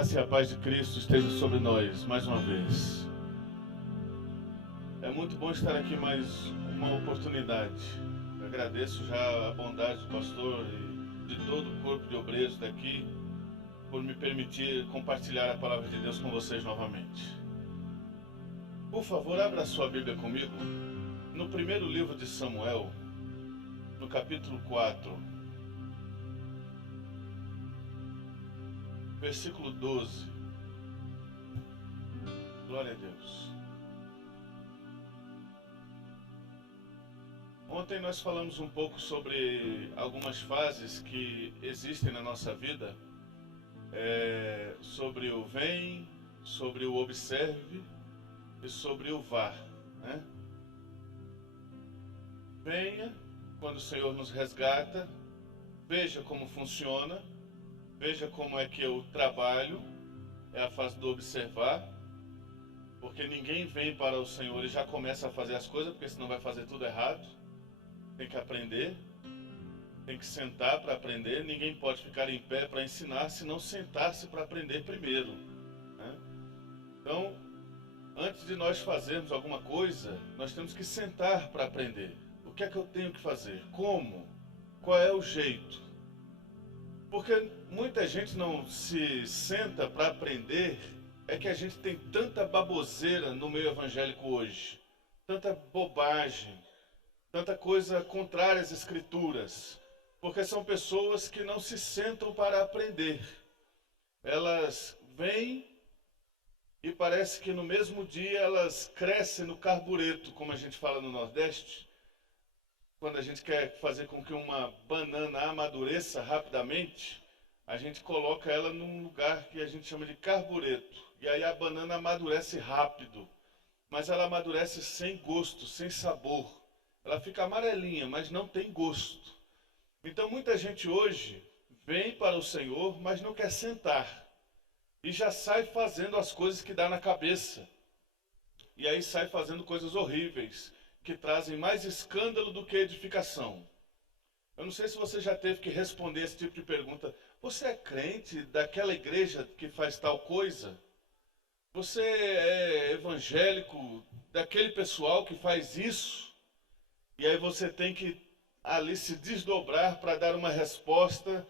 graça e a paz de Cristo esteja sobre nós mais uma vez. É muito bom estar aqui mais uma oportunidade. Eu agradeço já a bondade do pastor e de todo o corpo de obreiros daqui por me permitir compartilhar a palavra de Deus com vocês novamente. Por favor, abra sua Bíblia comigo no primeiro livro de Samuel, no capítulo 4. Versículo 12. Glória a Deus. Ontem nós falamos um pouco sobre algumas fases que existem na nossa vida, sobre o vem, sobre o observe e sobre o vá, né? Venha, quando o Senhor nos resgata, veja como funciona. Veja como é que eu trabalho, é a fase do observar, porque ninguém vem para o Senhor e já começa a fazer as coisas, porque senão vai fazer tudo errado. Tem que aprender, tem que sentar para aprender, ninguém pode ficar em pé para ensinar, se não sentar-se para aprender primeiro, né? Então, antes de nós fazermos alguma coisa, nós temos que sentar para aprender. O que é que eu tenho que fazer? Como? Qual é o jeito? Porque muita gente não se senta para aprender, é que a gente tem tanta baboseira no meio evangélico hoje, tanta bobagem, tanta coisa contrária às escrituras, porque são pessoas que não se sentam para aprender. Elas vêm e parece que no mesmo dia elas crescem no carbureto, como a gente fala no Nordeste. Quando a gente quer fazer com que uma banana amadureça rapidamente, a gente coloca ela num lugar que a gente chama de carbureto. E aí a banana amadurece rápido, mas ela amadurece sem gosto, sem sabor. Ela fica amarelinha, mas não tem gosto. Então muita gente hoje vem para o Senhor, mas não quer sentar. E já sai fazendo as coisas que dá na cabeça. E aí sai fazendo coisas horríveis, que trazem mais escândalo do que edificação. Eu não sei se você já teve que responder esse tipo de pergunta. Você é crente daquela igreja que faz tal coisa? Você é evangélico daquele pessoal que faz isso? E aí você tem que ali se desdobrar para dar uma resposta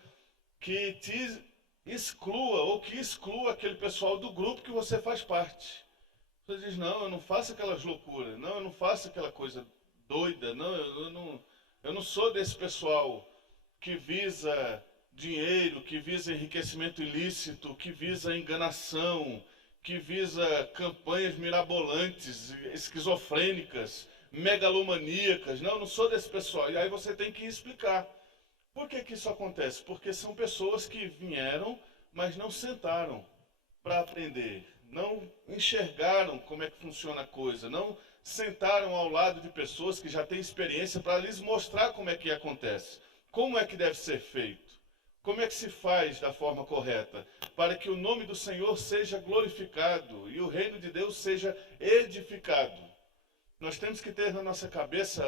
que te exclua ou que exclua aquele pessoal do grupo que você faz parte. Você diz, não, eu não faço aquelas loucuras, não, eu não faço aquela coisa doida, não, eu não sou desse pessoal que visa dinheiro, que visa enriquecimento ilícito, que visa enganação, que visa campanhas mirabolantes, esquizofrênicas, megalomaníacas. Não, eu não sou desse pessoal. E aí você tem que explicar. Por que que isso acontece? Porque são pessoas que vieram, mas não sentaram para aprender. Não enxergaram como é que funciona a coisa, não sentaram ao lado de pessoas que já têm experiência para lhes mostrar como é que acontece, como é que deve ser feito, como é que se faz da forma correta, para que o nome do Senhor seja glorificado e o reino de Deus seja edificado. Nós temos que ter na nossa cabeça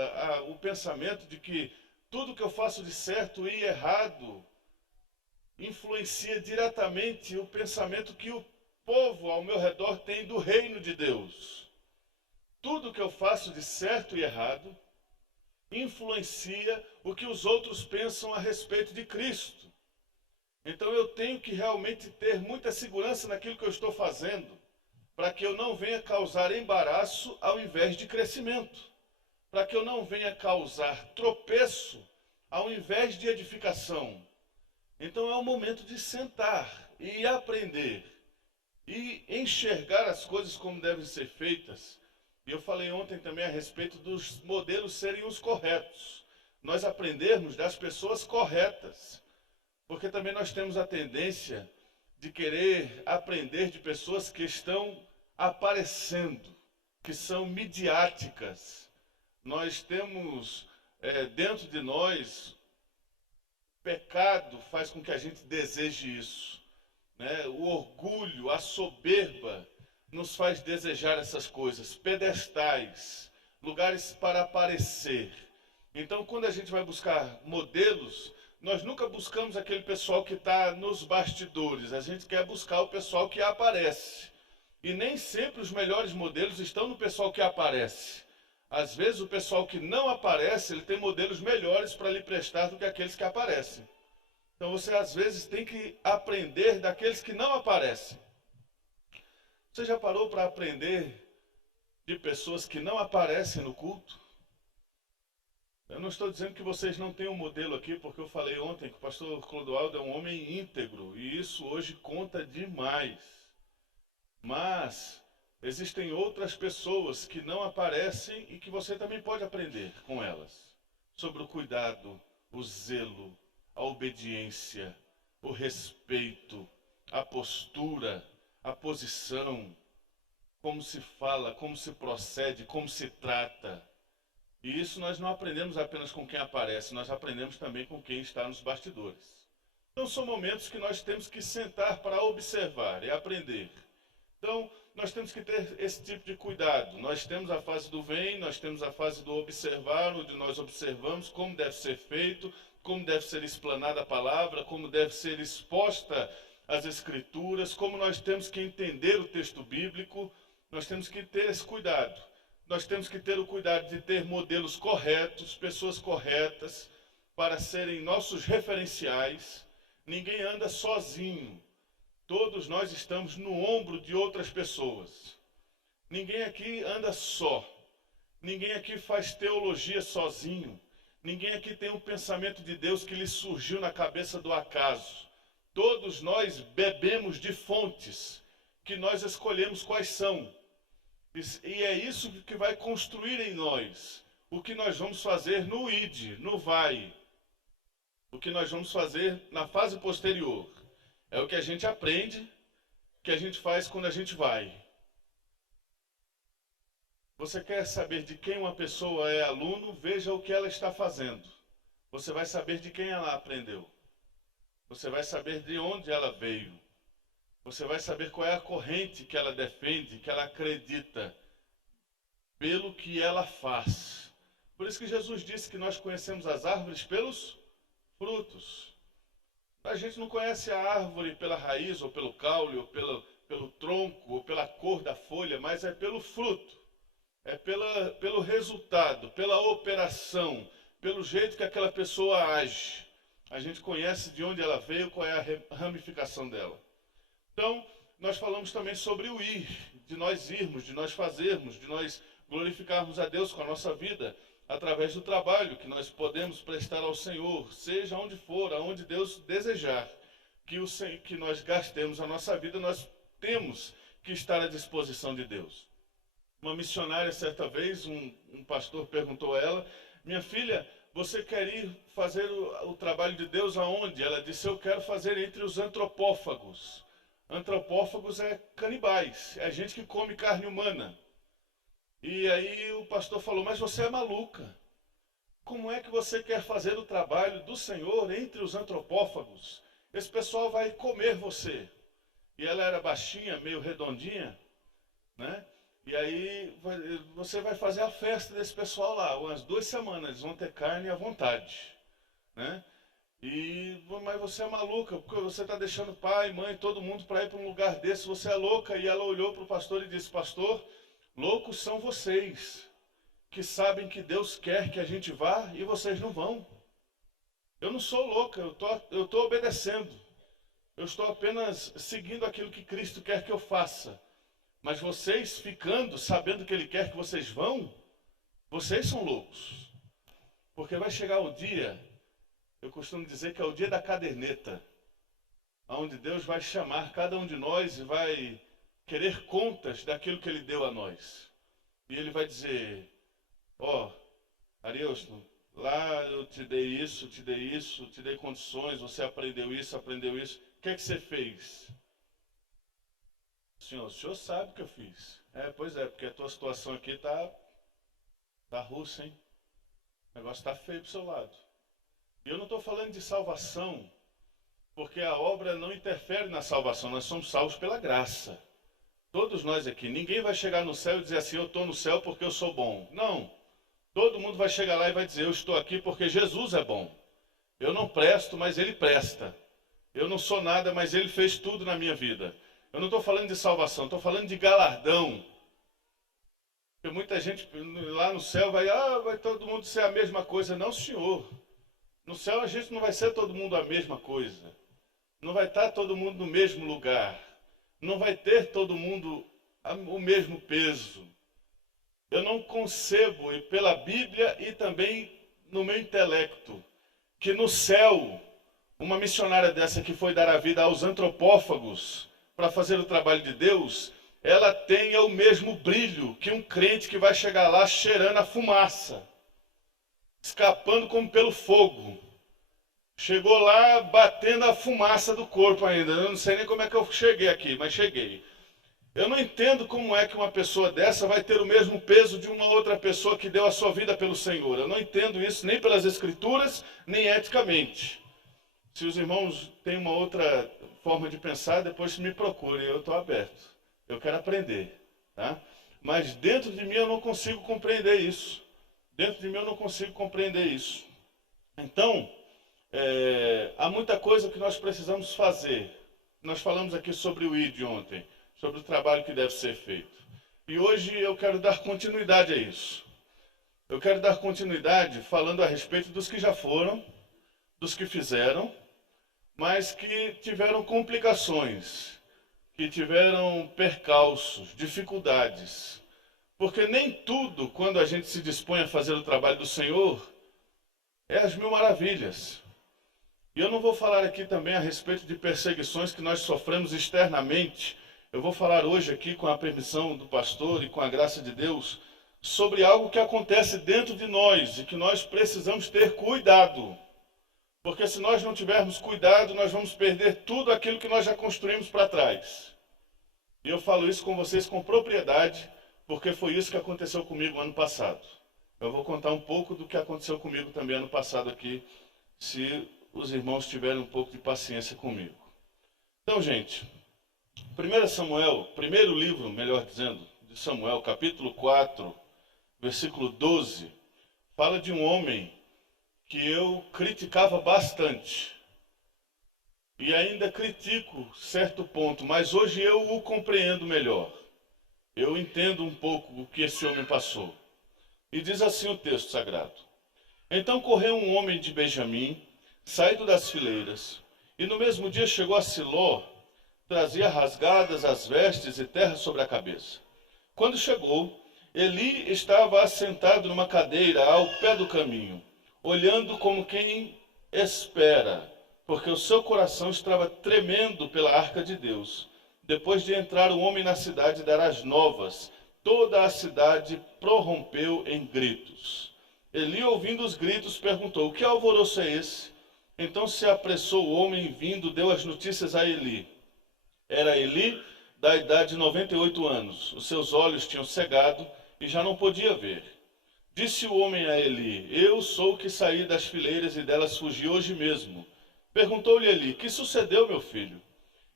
o pensamento de que tudo que eu faço de certo e errado influencia diretamente o pensamento que o povo ao meu redor tem do reino de Deus. Tudo que eu faço de certo e errado influencia o que os outros pensam a respeito de Cristo. Então eu tenho que realmente ter muita segurança naquilo que eu estou fazendo, para que eu não venha causar embaraço ao invés de crescimento, para que eu não venha causar tropeço ao invés de edificação. Então é o momento de sentar e aprender e enxergar as coisas como devem ser feitas. E eu falei ontem também a respeito dos modelos serem os corretos. Nós aprendermos das pessoas corretas. Porque também nós temos a tendência de querer aprender de pessoas que estão aparecendo, que são midiáticas. Nós temos dentro de nós, pecado faz com que a gente deseje isso. O orgulho, a soberba nos faz desejar essas coisas, pedestais, lugares para aparecer. Então, quando a gente vai buscar modelos, nós nunca buscamos aquele pessoal que está nos bastidores, a gente quer buscar o pessoal que aparece. E nem sempre os melhores modelos estão no pessoal que aparece. Às vezes o pessoal que não aparece, ele tem modelos melhores para lhe prestar do que aqueles que aparecem. Então você às vezes tem que aprender daqueles que não aparecem. Você já parou para aprender de pessoas que não aparecem no culto? Eu não estou dizendo que vocês não têm um modelo aqui, porque eu falei ontem que o pastor Clodoaldo é um homem íntegro, e isso hoje conta demais. Mas existem outras pessoas que não aparecem e que você também pode aprender com elas. Sobre o cuidado, o zelo, a obediência, o respeito, a postura, a posição, como se fala, como se procede, como se trata. E isso nós não aprendemos apenas com quem aparece, nós aprendemos também com quem está nos bastidores. Então são momentos que nós temos que sentar para observar e aprender. Então nós temos que ter esse tipo de cuidado. Nós temos a fase do vem, nós temos a fase do observar, onde nós observamos como deve ser feito, como deve ser explanada a palavra, como deve ser exposta as escrituras, como nós temos que entender o texto bíblico. Nós temos que ter esse cuidado. Nós temos que ter o cuidado de ter modelos corretos, pessoas corretas, para serem nossos referenciais. Ninguém anda sozinho. Todos nós estamos no ombro de outras pessoas. Ninguém aqui anda só. Ninguém aqui faz teologia sozinho. Ninguém aqui tem um pensamento de Deus que lhe surgiu na cabeça do acaso. Todos nós bebemos de fontes que nós escolhemos quais são. E é isso que vai construir em nós o que nós vamos fazer no id, no vai. O que nós vamos fazer na fase posterior. É o que a gente aprende, que a gente faz quando a gente vai. Você quer saber de quem uma pessoa é aluno? Veja o que ela está fazendo. Você vai saber de quem ela aprendeu. Você vai saber de onde ela veio. Você vai saber qual é a corrente que ela defende, que ela acredita, pelo que ela faz. Por isso que Jesus disse que nós conhecemos as árvores pelos frutos. A gente não conhece a árvore pela raiz, ou pelo caule, ou pelo tronco, ou pela cor da folha, mas é pelo fruto. É pelo resultado, pela operação, pelo jeito que aquela pessoa age. A gente conhece de onde ela veio, qual é a ramificação dela. Então, nós falamos também sobre o ir, de nós irmos, de nós fazermos, de nós glorificarmos a Deus com a nossa vida, através do trabalho que nós podemos prestar ao Senhor, seja onde for, aonde Deus desejar que nós gastemos a nossa vida, nós temos que estar à disposição de Deus. Uma missionária, certa vez, um pastor perguntou a ela: minha filha, você quer ir fazer o trabalho de Deus aonde? Ela disse: eu quero fazer entre os antropófagos. Antropófagos é canibais, é gente que come carne humana. E aí o pastor falou: mas você é maluca. Como é que você quer fazer o trabalho do Senhor entre os antropófagos? Esse pessoal vai comer você. E ela era baixinha, meio redondinha, né? E aí você vai fazer a festa desse pessoal lá, umas 2 semanas, eles vão ter carne à vontade, né? Mas você é maluca, porque você está deixando pai, mãe, todo mundo para ir para um lugar desse, você é louca. E ela olhou para o pastor e disse: pastor, loucos são vocês, que sabem que Deus quer que a gente vá e vocês não vão. Eu não sou louca, eu estou obedecendo. Eu estou apenas seguindo aquilo que Cristo quer que eu faça. Mas vocês ficando, sabendo que Ele quer que vocês vão, vocês são loucos. Porque vai chegar o dia, eu costumo dizer que é o dia da caderneta, onde Deus vai chamar cada um de nós e vai querer contas daquilo que Ele deu a nós. E Ele vai dizer: ó, Ariosto, lá eu te dei isso, te dei condições, você aprendeu isso. O que é que você fez? O senhor sabe o que eu fiz. Pois é, porque a tua situação aqui tá russa, hein? O negócio tá feio pro seu lado. E eu não estou falando de salvação, porque a obra não interfere na salvação, nós somos salvos pela graça. Todos nós aqui, ninguém vai chegar no céu e dizer assim: eu estou no céu porque eu sou bom. Não, todo mundo vai chegar lá e vai dizer: eu estou aqui porque Jesus é bom. Eu não presto, mas Ele presta. Eu não sou nada, mas Ele fez tudo na minha vida. Eu não estou falando de salvação, estou falando de galardão. Porque muita gente lá no céu vai todo mundo ser a mesma coisa. Não, senhor. No céu a gente não vai ser todo mundo a mesma coisa. Não vai estar todo mundo no mesmo lugar. Não vai ter todo mundo o mesmo peso. Eu não concebo, e pela Bíblia e também no meu intelecto, que no céu, uma missionária dessa que foi dar a vida aos antropófagos para fazer o trabalho de Deus, ela tenha o mesmo brilho que um crente que vai chegar lá cheirando a fumaça, escapando como pelo fogo. Chegou lá batendo a fumaça do corpo ainda. Eu não sei nem como é que eu cheguei aqui, mas cheguei. Eu não entendo como é que uma pessoa dessa vai ter o mesmo peso de uma outra pessoa que deu a sua vida pelo Senhor. Eu não entendo isso nem pelas Escrituras, nem eticamente. Se os irmãos têm uma outra forma de pensar, depois me procurem, eu estou aberto. Eu quero aprender, tá? Mas dentro de mim eu não consigo compreender isso. Dentro de mim eu não consigo compreender isso. Então, há muita coisa que nós precisamos fazer. Nós falamos aqui sobre o ID ontem, sobre o trabalho que deve ser feito. E hoje eu quero dar continuidade a isso. Eu quero dar continuidade falando a respeito dos que já foram, dos que fizeram, mas que tiveram complicações, que tiveram percalços, dificuldades. Porque nem tudo, quando a gente se dispõe a fazer o trabalho do Senhor, é as mil maravilhas. E eu não vou falar aqui também a respeito de perseguições que nós sofremos externamente. Eu vou falar hoje aqui, com a permissão do pastor e com a graça de Deus, sobre algo que acontece dentro de nós e que nós precisamos ter cuidado. Porque se nós não tivermos cuidado, nós vamos perder tudo aquilo que nós já construímos para trás. E eu falo isso com vocês com propriedade, porque foi isso que aconteceu comigo ano passado. Eu vou contar um pouco do que aconteceu comigo também ano passado aqui, se os irmãos tiverem um pouco de paciência comigo. Então, gente, 1 Samuel, primeiro livro, melhor dizendo, de Samuel, capítulo 4, versículo 12, fala de um homem que eu criticava bastante. E ainda critico certo ponto, mas hoje eu o compreendo melhor. Eu entendo um pouco o que esse homem passou. E diz assim o texto sagrado: Então correu um homem de Benjamim, saído das fileiras, e no mesmo dia chegou a Siló, trazia rasgadas as vestes e terra sobre a cabeça. Quando chegou, Eli estava assentado numa cadeira ao pé do caminho, olhando como quem espera, porque o seu coração estava tremendo pela arca de Deus. Depois de entrar o homem na cidade e dar as novas, toda a cidade prorrompeu em gritos. Eli, ouvindo os gritos, perguntou: que alvoroço é esse? Então se apressou o homem vindo, deu as notícias a Eli. Era Eli da idade de 98 anos. Os seus olhos tinham cegado e já não podia ver. Disse o homem a Eli: eu sou o que saí das fileiras e delas fugi hoje mesmo. Perguntou-lhe Eli: que sucedeu, meu filho?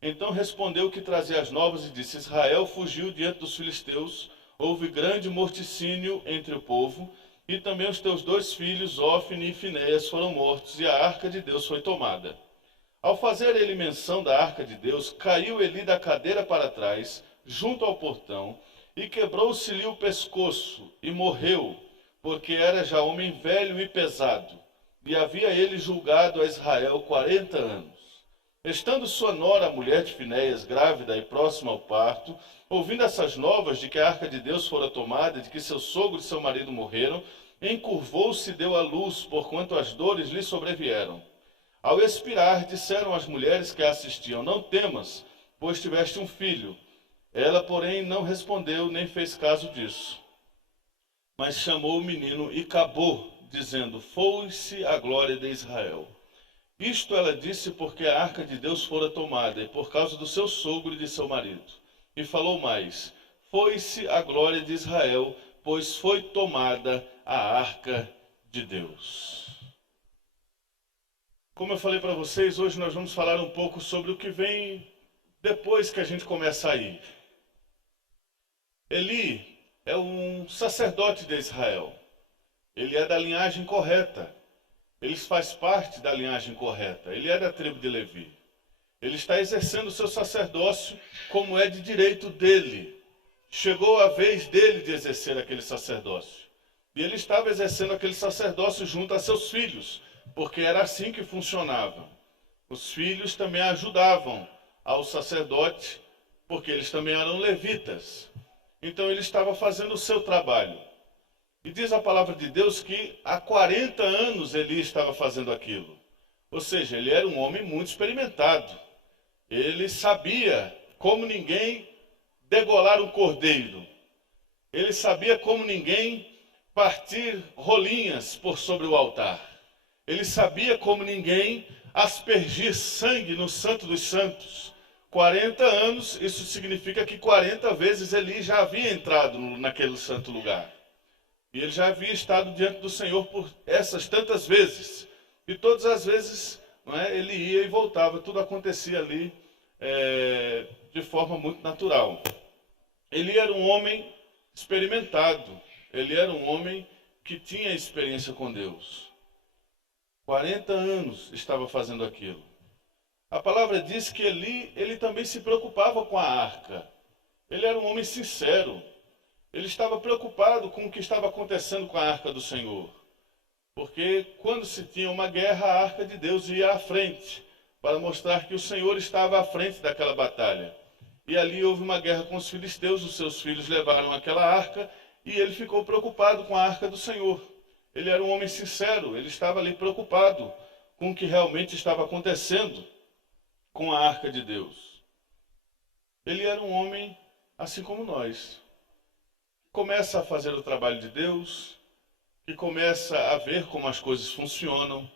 Então respondeu que trazia as novas e disse: Israel fugiu diante dos filisteus, houve grande morticínio entre o povo, e também os teus 2 filhos, Ofni e Finéias, foram mortos, e a arca de Deus foi tomada. Ao fazer ele menção da arca de Deus, caiu Eli da cadeira para trás, junto ao portão, e quebrou-se-lhe o pescoço, e morreu, porque era já homem velho e pesado, e havia ele julgado a Israel 40 anos. Estando sua nora, a mulher de Finéias, grávida e próxima ao parto, ouvindo essas novas de que a arca de Deus fora tomada, de que seu sogro e seu marido morreram, encurvou-se e deu à luz, porquanto as dores lhe sobrevieram. Ao expirar, disseram as mulheres que a assistiam: não temas, pois tiveste um filho. Ela, porém, não respondeu, nem fez caso disso. Mas chamou o menino e acabou, dizendo: foi-se a glória de Israel. Isto ela disse porque a arca de Deus fora tomada, e por causa do seu sogro e de seu marido. E falou mais: foi-se a glória de Israel, pois foi tomada a arca de Deus. Como eu falei para vocês, hoje nós vamos falar um pouco sobre o que vem depois que a gente começa a ir. Eli é um sacerdote de Israel. Ele é da linhagem correta. Ele faz parte da linhagem correta. Ele é da tribo de Levi. Ele está exercendo o seu sacerdócio como é de direito dele. Chegou a vez dele de exercer aquele sacerdócio. E ele estava exercendo aquele sacerdócio junto a seus filhos, porque era assim que funcionava. Os filhos também ajudavam ao sacerdote, porque eles também eram levitas. Então ele estava fazendo o seu trabalho. E diz a palavra de Deus que há 40 anos Eli estava fazendo aquilo. Ou seja, ele era um homem muito experimentado. Ele sabia como ninguém degolar um cordeiro. Ele sabia como ninguém partir rolinhas por sobre o altar. Ele sabia como ninguém aspergir sangue no Santo dos Santos. 40 anos, isso significa que 40 vezes Eli já havia entrado naquele santo lugar. E ele já havia estado diante do Senhor por essas tantas vezes. E todas as vezes, não é, ele ia e voltava. Tudo acontecia ali de forma muito natural. Ele era um homem experimentado. Ele era um homem que tinha experiência com Deus. 40 anos estava fazendo aquilo. A palavra diz que ele também se preocupava com a arca. Ele era um homem sincero. Ele estava preocupado com o que estava acontecendo com a arca do Senhor. Porque quando se tinha uma guerra, a arca de Deus ia à frente, para mostrar que o Senhor estava à frente daquela batalha. E ali houve uma guerra com os filisteus, os seus filhos levaram aquela arca, e ele ficou preocupado com a arca do Senhor. Ele era um homem sincero, ele estava ali preocupado com o que realmente estava acontecendo com a arca de Deus. Ele era um homem assim como nós. Começa a fazer o trabalho de Deus, que começa a ver como as coisas funcionam,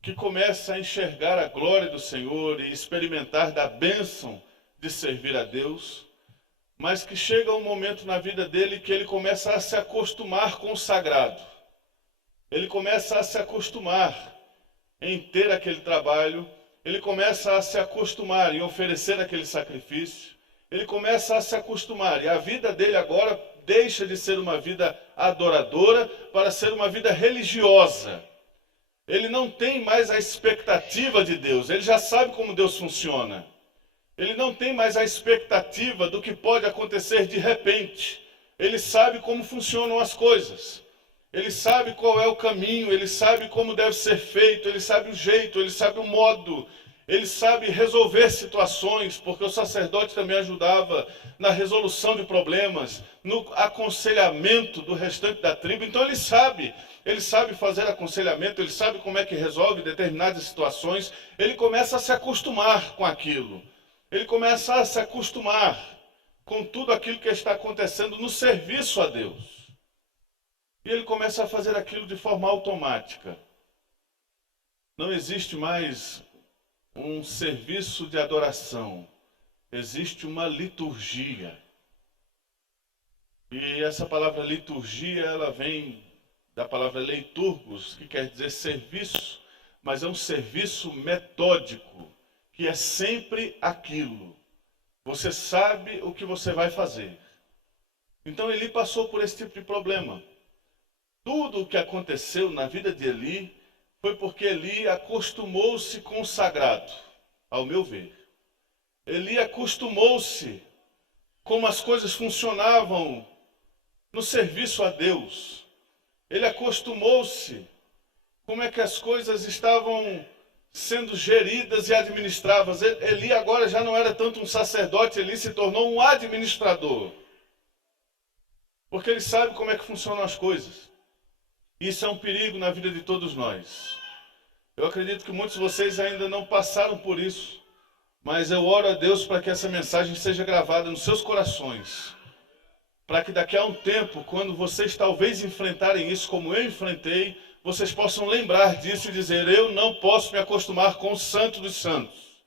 que começa a enxergar a glória do Senhor e experimentar da bênção de servir a Deus, mas que chega um momento na vida dele que ele começa a se acostumar com o sagrado. Ele começa a se acostumar em ter aquele trabalho, ele começa a se acostumar em oferecer aquele sacrifício, ele começa a se acostumar, e a vida dele agora deixa de ser uma vida adoradora para ser uma vida religiosa. Ele não tem mais a expectativa de Deus, ele já sabe como Deus funciona. Ele não tem mais a expectativa do que pode acontecer de repente. Ele sabe como funcionam as coisas. Ele sabe qual é o caminho, ele sabe como deve ser feito, ele sabe o jeito, ele sabe o modo. Ele sabe resolver situações, porque o sacerdote também ajudava na resolução de problemas, no aconselhamento do restante da tribo. Então ele sabe fazer aconselhamento, ele sabe como é que resolve determinadas situações. Ele começa a se acostumar com aquilo. Ele começa a se acostumar com tudo aquilo que está acontecendo no serviço a Deus. E ele começa a fazer aquilo de forma automática. Não existe mais um serviço de adoração. Existe uma liturgia. E essa palavra liturgia, ela vem da palavra leiturgos, que quer dizer serviço, mas é um serviço metódico, que é sempre aquilo. Você sabe o que você vai fazer. Então Eli passou por esse tipo de problema. Tudo o que aconteceu na vida de Eli foi porque Eli acostumou-se com o sagrado, ao meu ver. Eli acostumou-se como as coisas funcionavam no serviço a Deus. Ele acostumou-se como é que as coisas estavam sendo geridas e administradas. Eli agora já não era tanto um sacerdote, Eli se tornou um administrador. Porque ele sabe como é que funcionam as coisas. Isso é um perigo na vida de todos nós. Eu acredito que muitos de vocês ainda não passaram por isso, mas eu oro a Deus para que essa mensagem seja gravada nos seus corações, para que daqui a um tempo, quando vocês talvez enfrentarem isso como eu enfrentei, vocês possam lembrar disso e dizer: eu não posso me acostumar com o Santo dos Santos,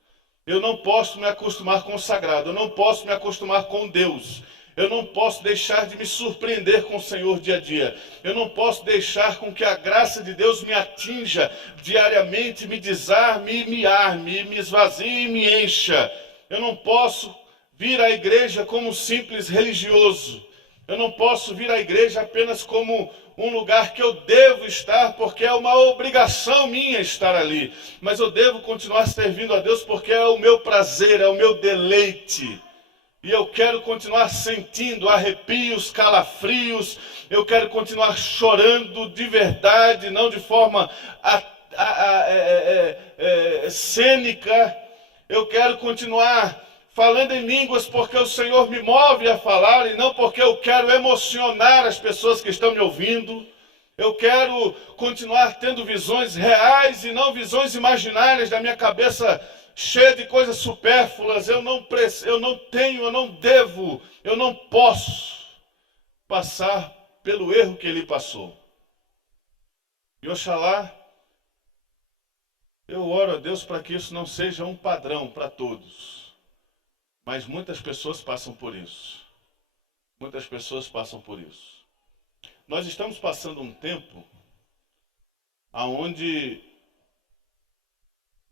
eu não posso me acostumar com o Sagrado, eu não posso me acostumar com Deus. Eu não posso deixar de me surpreender com o Senhor dia a dia. Eu não posso deixar com que a graça de Deus me atinja diariamente, me desarme, me arme, me esvazie e me encha. Eu não posso vir à igreja como um simples religioso. Eu não posso vir à igreja apenas como um lugar que eu devo estar, porque é uma obrigação minha estar ali. Mas eu devo continuar servindo a Deus porque é o meu prazer, é o meu deleite. E eu quero continuar sentindo arrepios, calafrios. Eu quero continuar chorando de verdade, não de forma cênica. Eu quero continuar falando em línguas porque o Senhor me move a falar e não porque eu quero emocionar as pessoas que estão me ouvindo. Eu quero continuar tendo visões reais e não visões imaginárias da minha cabeça cheia de coisas supérfluas. Eu não tenho, eu não devo, eu não posso passar pelo erro que ele passou. E oxalá, eu oro a Deus para que isso não seja um padrão para todos. Mas muitas pessoas passam por isso. Muitas pessoas passam por isso. Nós estamos passando um tempo onde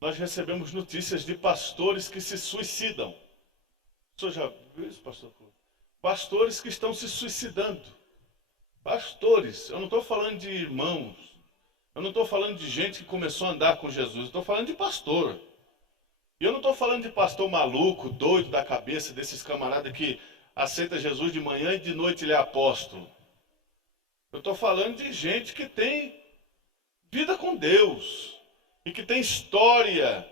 nós recebemos notícias de pastores que se suicidam. O senhor já viu isso, pastor? Pastores que estão se suicidando. Pastores. Eu não estou falando de irmãos. Eu não estou falando de gente que começou a andar com Jesus. Eu estou falando de pastor. E eu não estou falando de pastor maluco, doido da cabeça, desses camaradas que aceita Jesus de manhã e de noite ele é apóstolo. Eu estou falando de gente que tem vida com Deus, e que tem história,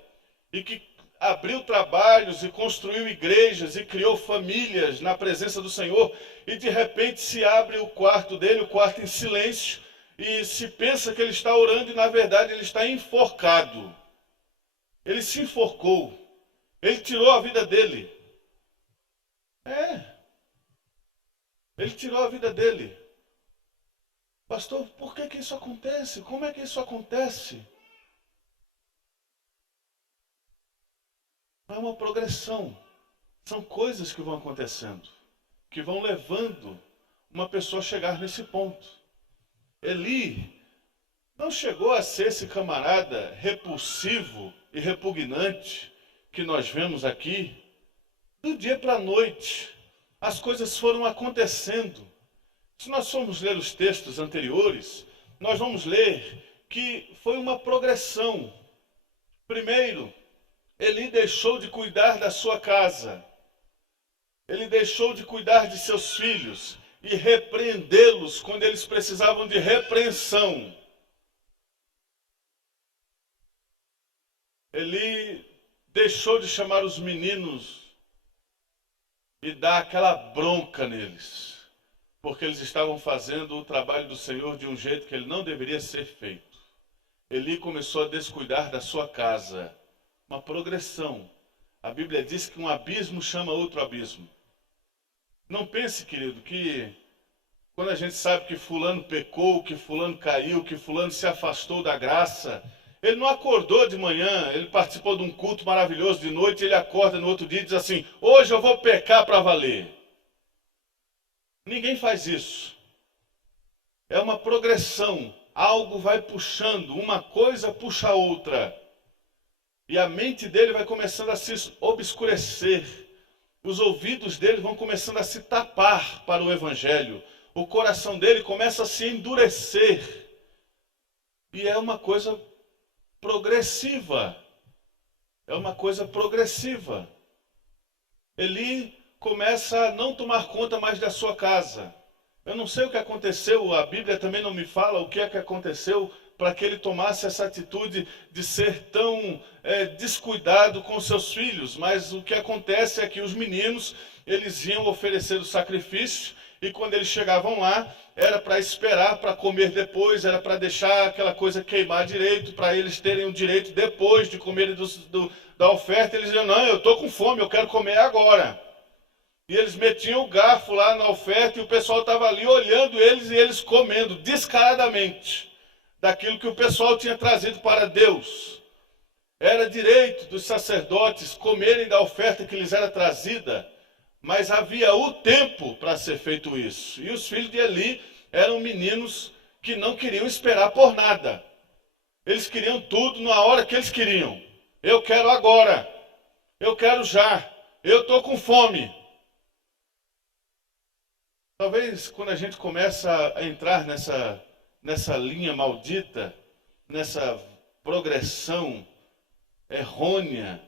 e que abriu trabalhos e construiu igrejas e criou famílias na presença do Senhor, e de repente se abre o quarto dele, o quarto em silêncio, e se pensa que ele está orando e na verdade ele está enforcado. Ele se enforcou. Ele tirou a vida dele. Ele tirou a vida dele. Pastor, por que isso acontece? Como é que isso acontece? É uma progressão. São coisas que vão acontecendo, que vão levando uma pessoa a chegar nesse ponto. Eli não chegou a ser esse camarada repulsivo e repugnante que nós vemos aqui. Do dia para a noite, as coisas foram acontecendo. Se nós formos ler os textos anteriores, nós vamos ler que foi uma progressão. Primeiro, Eli deixou de cuidar da sua casa. Ele deixou de cuidar de seus filhos e repreendê-los quando eles precisavam de repreensão. Ele deixou de chamar os meninos e dar aquela bronca neles, porque eles estavam fazendo o trabalho do Senhor de um jeito que ele não deveria ser feito. Eli começou a descuidar da sua casa. Uma progressão. A Bíblia diz que um abismo chama outro abismo. Não pense, querido, que quando a gente sabe que fulano pecou, que fulano caiu, que fulano se afastou da graça, ele não acordou de manhã, ele participou de um culto maravilhoso de noite, ele acorda no outro dia e diz assim, hoje eu vou pecar para valer. Ninguém faz isso. É uma progressão. Algo vai puxando, uma coisa puxa a outra. E a mente dele vai começando a se obscurecer. Os ouvidos dele vão começando a se tapar para o Evangelho. O coração dele começa a se endurecer. E é uma coisa progressiva. É uma coisa progressiva. Eli começa a não tomar conta mais da sua casa. Eu não sei o que aconteceu, a Bíblia também não me fala o que é que aconteceu para que ele tomasse essa atitude de ser tão descuidado com seus filhos. Mas o que acontece é que os meninos, eles iam oferecer o sacrifício e quando eles chegavam lá, era para esperar, para comer depois, era para deixar aquela coisa queimar direito, para eles terem o direito depois de comer da oferta. Eles diziam, não, eu estou com fome, eu quero comer agora. E eles metiam o garfo lá na oferta e o pessoal estava ali olhando eles e eles comendo descaradamente daquilo que o pessoal tinha trazido para Deus. Era direito dos sacerdotes comerem da oferta que lhes era trazida, mas havia o tempo para ser feito isso. E os filhos de Eli eram meninos que não queriam esperar por nada. Eles queriam tudo na hora que eles queriam. Eu quero agora. Eu quero já. Eu estou com fome. Talvez quando a gente começa a entrar nessa linha maldita, nessa progressão errônea,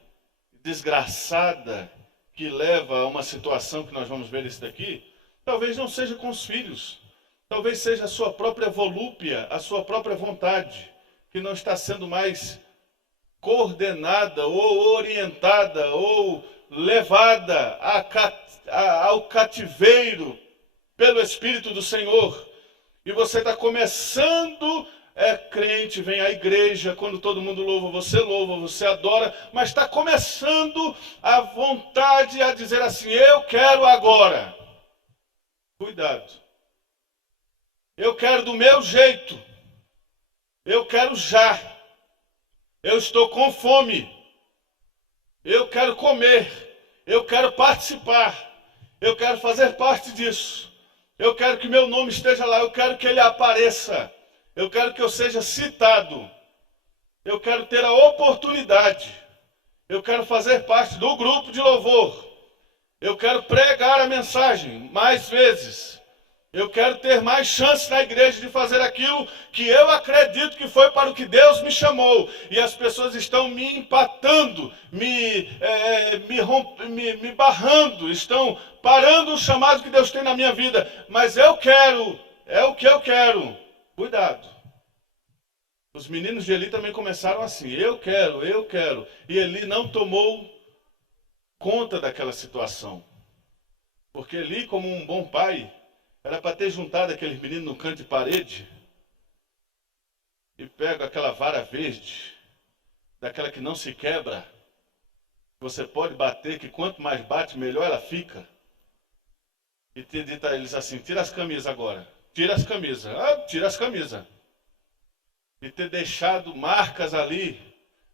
desgraçada, que leva a uma situação que nós vamos ver isso daqui, talvez não seja com os filhos, talvez seja a sua própria volúpia, a sua própria vontade, que não está sendo mais coordenada ou orientada ou levada ao cativeiro pelo Espírito do Senhor. E você está começando, é crente, vem à igreja, quando todo mundo louva, você adora, mas está começando a vontade a dizer assim, eu quero agora. Cuidado. Eu quero do meu jeito. Eu quero já. Eu estou com fome. Eu quero comer. Eu quero participar. Eu quero fazer parte disso. Eu quero que meu nome esteja lá. Eu quero que ele apareça. Eu quero que eu seja citado. Eu quero ter a oportunidade. Eu quero fazer parte do grupo de louvor. Eu quero pregar a mensagem mais vezes. Eu quero ter mais chance na igreja de fazer aquilo que eu acredito que foi para o que Deus me chamou. E as pessoas estão me empatando, me barrando, estão parando o chamado que Deus tem na minha vida. Mas eu quero, é o que eu quero. Cuidado. Os meninos de Eli também começaram assim, eu quero. E Eli não tomou conta daquela situação. Porque Eli, como um bom pai, era para ter juntado aqueles meninos no canto de parede e pega aquela vara verde, daquela que não se quebra. Você pode bater, que quanto mais bate, melhor ela fica. E ter dito a eles assim, tira as camisas agora. Tira as camisas. Tira as camisas. E ter deixado marcas ali,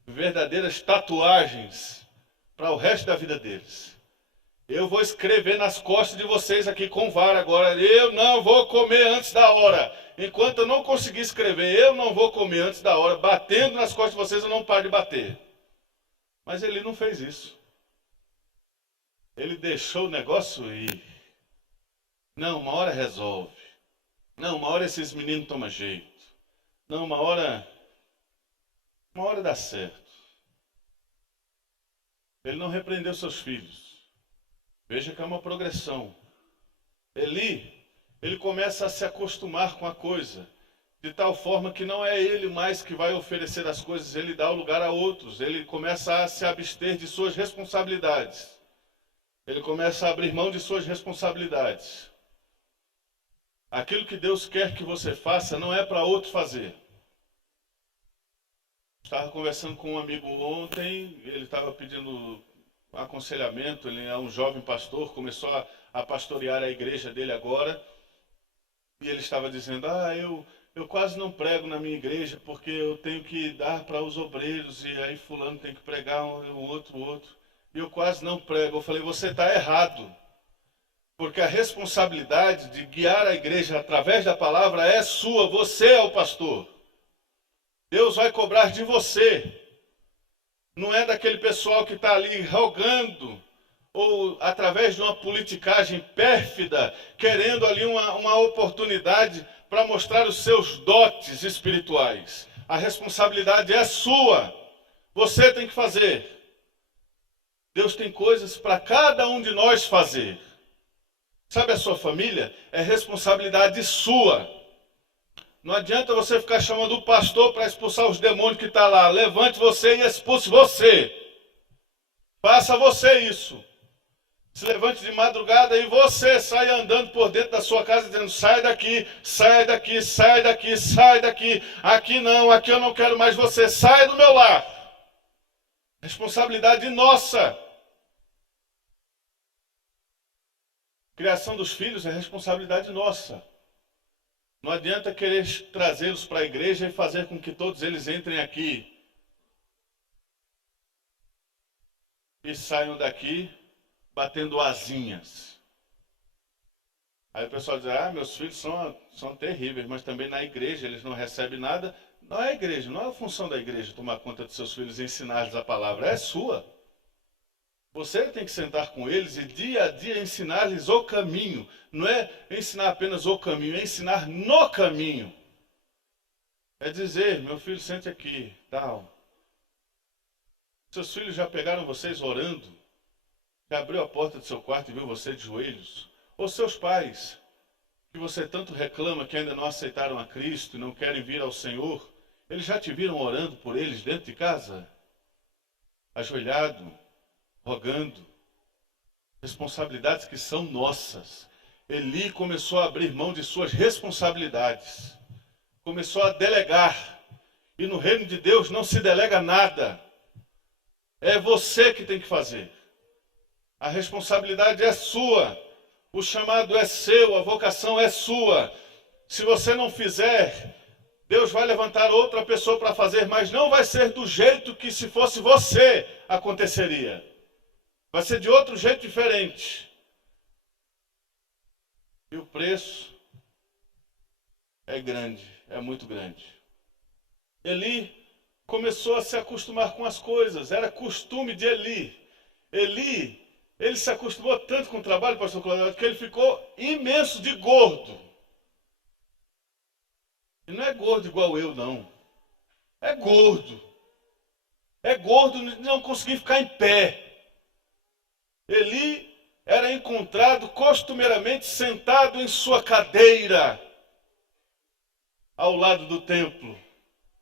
verdadeiras tatuagens, para o resto da vida deles. Eu vou escrever nas costas de vocês aqui com vara agora. Eu não vou comer antes da hora. Enquanto eu não conseguir escrever, eu não vou comer antes da hora. Batendo nas costas de vocês, eu não paro de bater. Mas ele não fez isso. Ele deixou o negócio ir. Não, uma hora resolve. Não, uma hora esses meninos tomam jeito. Não, uma hora dá certo. Ele não repreendeu seus filhos. Veja que é uma progressão. Ele começa a se acostumar com a coisa, de tal forma que não é ele mais que vai oferecer as coisas, ele dá o lugar a outros. Ele começa a se abster de suas responsabilidades. Ele começa a abrir mão de suas responsabilidades. Aquilo que Deus quer que você faça não é para outro fazer. Estava conversando com um amigo ontem, ele estava pedindo aconselhamento, ele é um jovem pastor, começou a pastorear a igreja dele agora, e ele estava dizendo, eu quase não prego na minha igreja, porque eu tenho que dar para os obreiros, e aí fulano tem que pregar o outro, e eu quase não prego. Eu falei, você está errado, porque a responsabilidade de guiar a igreja através da palavra é sua, você é o pastor. Deus vai cobrar de você. Não é daquele pessoal que está ali rogando, ou através de uma politicagem pérfida, querendo ali uma oportunidade para mostrar os seus dotes espirituais. A responsabilidade é sua. Você tem que fazer. Deus tem coisas para cada um de nós fazer. Sabe a sua família? É responsabilidade sua. Não adianta você ficar chamando o pastor para expulsar os demônios que estão lá. Levante você e expulse você. Faça você isso. Se levante de madrugada e você sai andando por dentro da sua casa dizendo, sai daqui, sai daqui, sai daqui, sai daqui. Aqui não, aqui eu não quero mais você. Saia do meu lar. Responsabilidade nossa. Criação dos filhos é responsabilidade nossa. Não adianta querer trazê-los para a igreja e fazer com que todos eles entrem aqui e saiam daqui batendo asinhas. Aí o pessoal diz, meus filhos são terríveis, mas também na igreja eles não recebem nada. Não é a igreja, não é a função da igreja tomar conta de seus filhos e ensinar-lhes a palavra, é sua. Você tem que sentar com eles e dia a dia ensinar-lhes o caminho. Não é ensinar apenas o caminho, é ensinar no caminho. É dizer, meu filho, sente aqui, tal. Seus filhos já pegaram vocês orando? Já abriu a porta do seu quarto e viu você de joelhos? Ou seus pais, que você tanto reclama que ainda não aceitaram a Cristo e não querem vir ao Senhor, eles já te viram orando por eles dentro de casa? Ajoelhado, rogando. Responsabilidades que são nossas. Eli começou a abrir mão de suas responsabilidades. Começou a delegar. E no reino de Deus não se delega nada. É você que tem que fazer. A responsabilidade é sua. O chamado é seu, a vocação é sua. Se você não fizer, Deus vai levantar outra pessoa para fazer, mas não vai ser do jeito que se fosse você aconteceria. Vai ser de outro jeito diferente. E o preço é grande, é muito grande. Eli começou a se acostumar com as coisas, era costume de Eli. Ele se acostumou tanto com o trabalho, pastor Cláudio, que ele ficou imenso de gordo. E não é gordo igual eu, não. É gordo. É gordo de não conseguir ficar em pé. Eli era encontrado costumeiramente sentado em sua cadeira, ao lado do templo,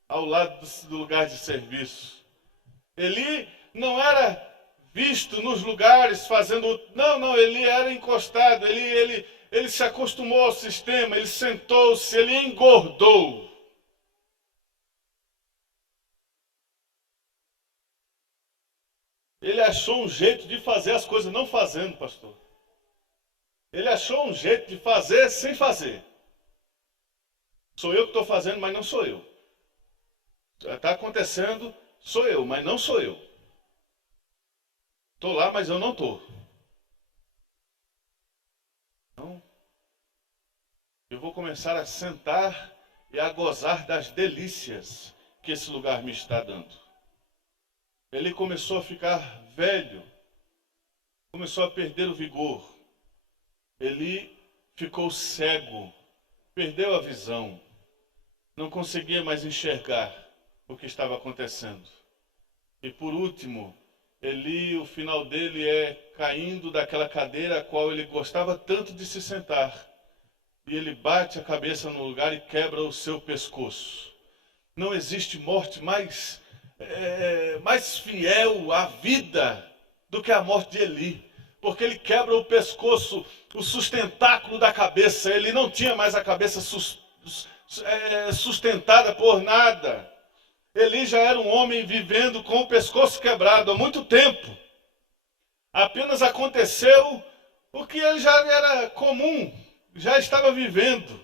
ao lado do lugar de serviço. Eli não era visto nos lugares fazendo... Não, Eli era encostado, ele se acostumou ao sistema, ele sentou-se, ele engordou. Ele achou um jeito de fazer as coisas não fazendo, pastor. Ele achou um jeito de fazer sem fazer. Sou eu que estou fazendo, mas não sou eu. Está acontecendo, sou eu, mas não sou eu. Estou lá, mas eu não estou. Então, eu vou começar a sentar e a gozar das delícias que esse lugar me está dando. Ele começou a ficar velho, começou a perder o vigor. Ele ficou cego, perdeu a visão, não conseguia mais enxergar o que estava acontecendo. E por último, Eli, o final dele é caindo daquela cadeira a qual ele gostava tanto de se sentar. E ele bate a cabeça no lugar e quebra o seu pescoço. Não existe morte mais fiel à vida do que a morte de Eli. Porque ele quebra o pescoço, o sustentáculo da cabeça. Ele não tinha mais a cabeça sustentada por nada. Eli já era um homem vivendo com o pescoço quebrado há muito tempo. Apenas aconteceu o que ele já era comum, já estava vivendo.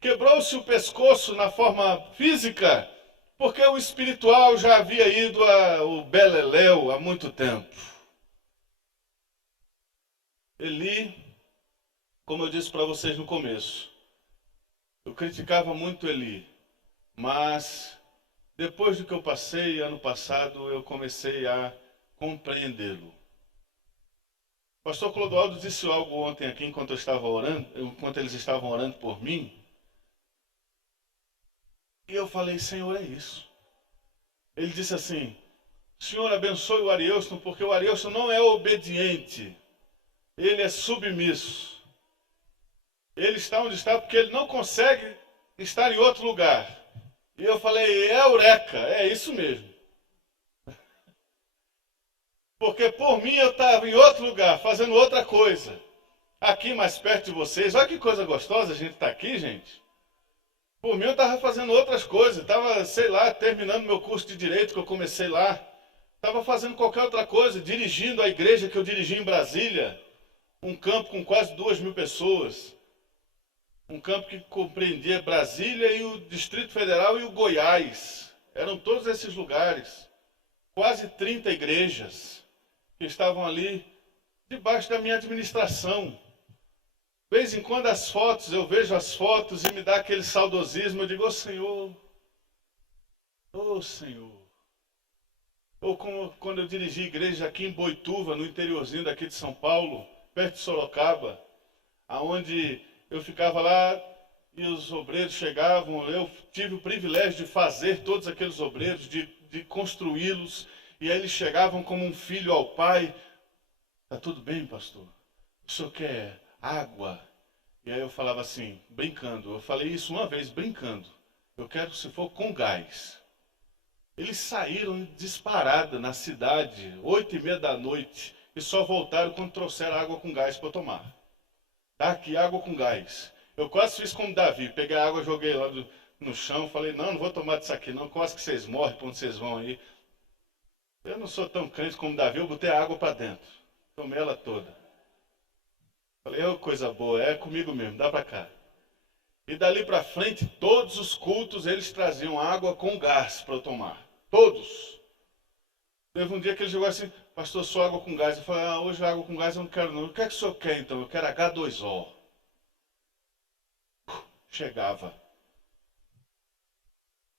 Quebrou-se o pescoço na forma física, porque o espiritual já havia ido ao beleléu há muito tempo. Eli, como eu disse para vocês no começo, eu criticava muito Eli, mas depois do que eu passei ano passado, eu comecei a compreendê-lo. O pastor Clodoaldo disse algo ontem aqui enquanto eu estava orando, enquanto eles estavam orando por mim. E eu falei, Senhor, é isso. Ele disse assim, Senhor, abençoe o Arielson, porque o Arielson não é obediente. Ele é submisso. Ele está onde está porque ele não consegue estar em outro lugar. E eu falei, eureka, é isso mesmo. Porque por mim eu estava em outro lugar, fazendo outra coisa. Aqui mais perto de vocês. Olha que coisa gostosa a gente estar aqui, gente. Por mim eu estava fazendo outras coisas. Estava, sei lá, terminando meu curso de Direito que eu comecei lá. Estava fazendo qualquer outra coisa, dirigindo a igreja que eu dirigi em Brasília. Um campo com quase 2.000 pessoas. Um campo que compreendia Brasília e o Distrito Federal e o Goiás. Eram todos esses lugares. Quase 30 igrejas que estavam ali debaixo da minha administração. De vez em quando as fotos, eu vejo as fotos e me dá aquele saudosismo. Eu digo, ô Senhor, Ou como quando eu dirigi igreja aqui em Boituva, no interiorzinho daqui de São Paulo, perto de Sorocaba, aonde eu ficava lá e os obreiros chegavam, eu tive o privilégio de fazer todos aqueles obreiros, de construí-los, e aí eles chegavam como um filho ao pai. Tá tudo bem, pastor? O senhor quer água? E aí eu falava assim, brincando, eu falei isso uma vez, brincando, eu quero se for com gás. Eles saíram disparada na cidade, 8h30 da noite, e só voltaram quando trouxeram água com gás para tomar. Tá aqui, água com gás. Eu quase fiz como Davi, peguei a água, joguei lá no chão, falei, não vou tomar disso aqui não, quase que vocês morrem para onde vocês vão aí. Eu não sou tão crente como Davi, eu botei a água para dentro, tomei ela toda. Falei, ô coisa boa, é comigo mesmo, dá para cá. E dali para frente, todos os cultos, eles traziam água com gás para eu tomar. Todos. Teve um dia que ele chegou assim, pastor, só água com gás. Eu falei, hoje água com gás eu não quero não. O que é que o senhor quer então? Eu quero H2O. Chegava.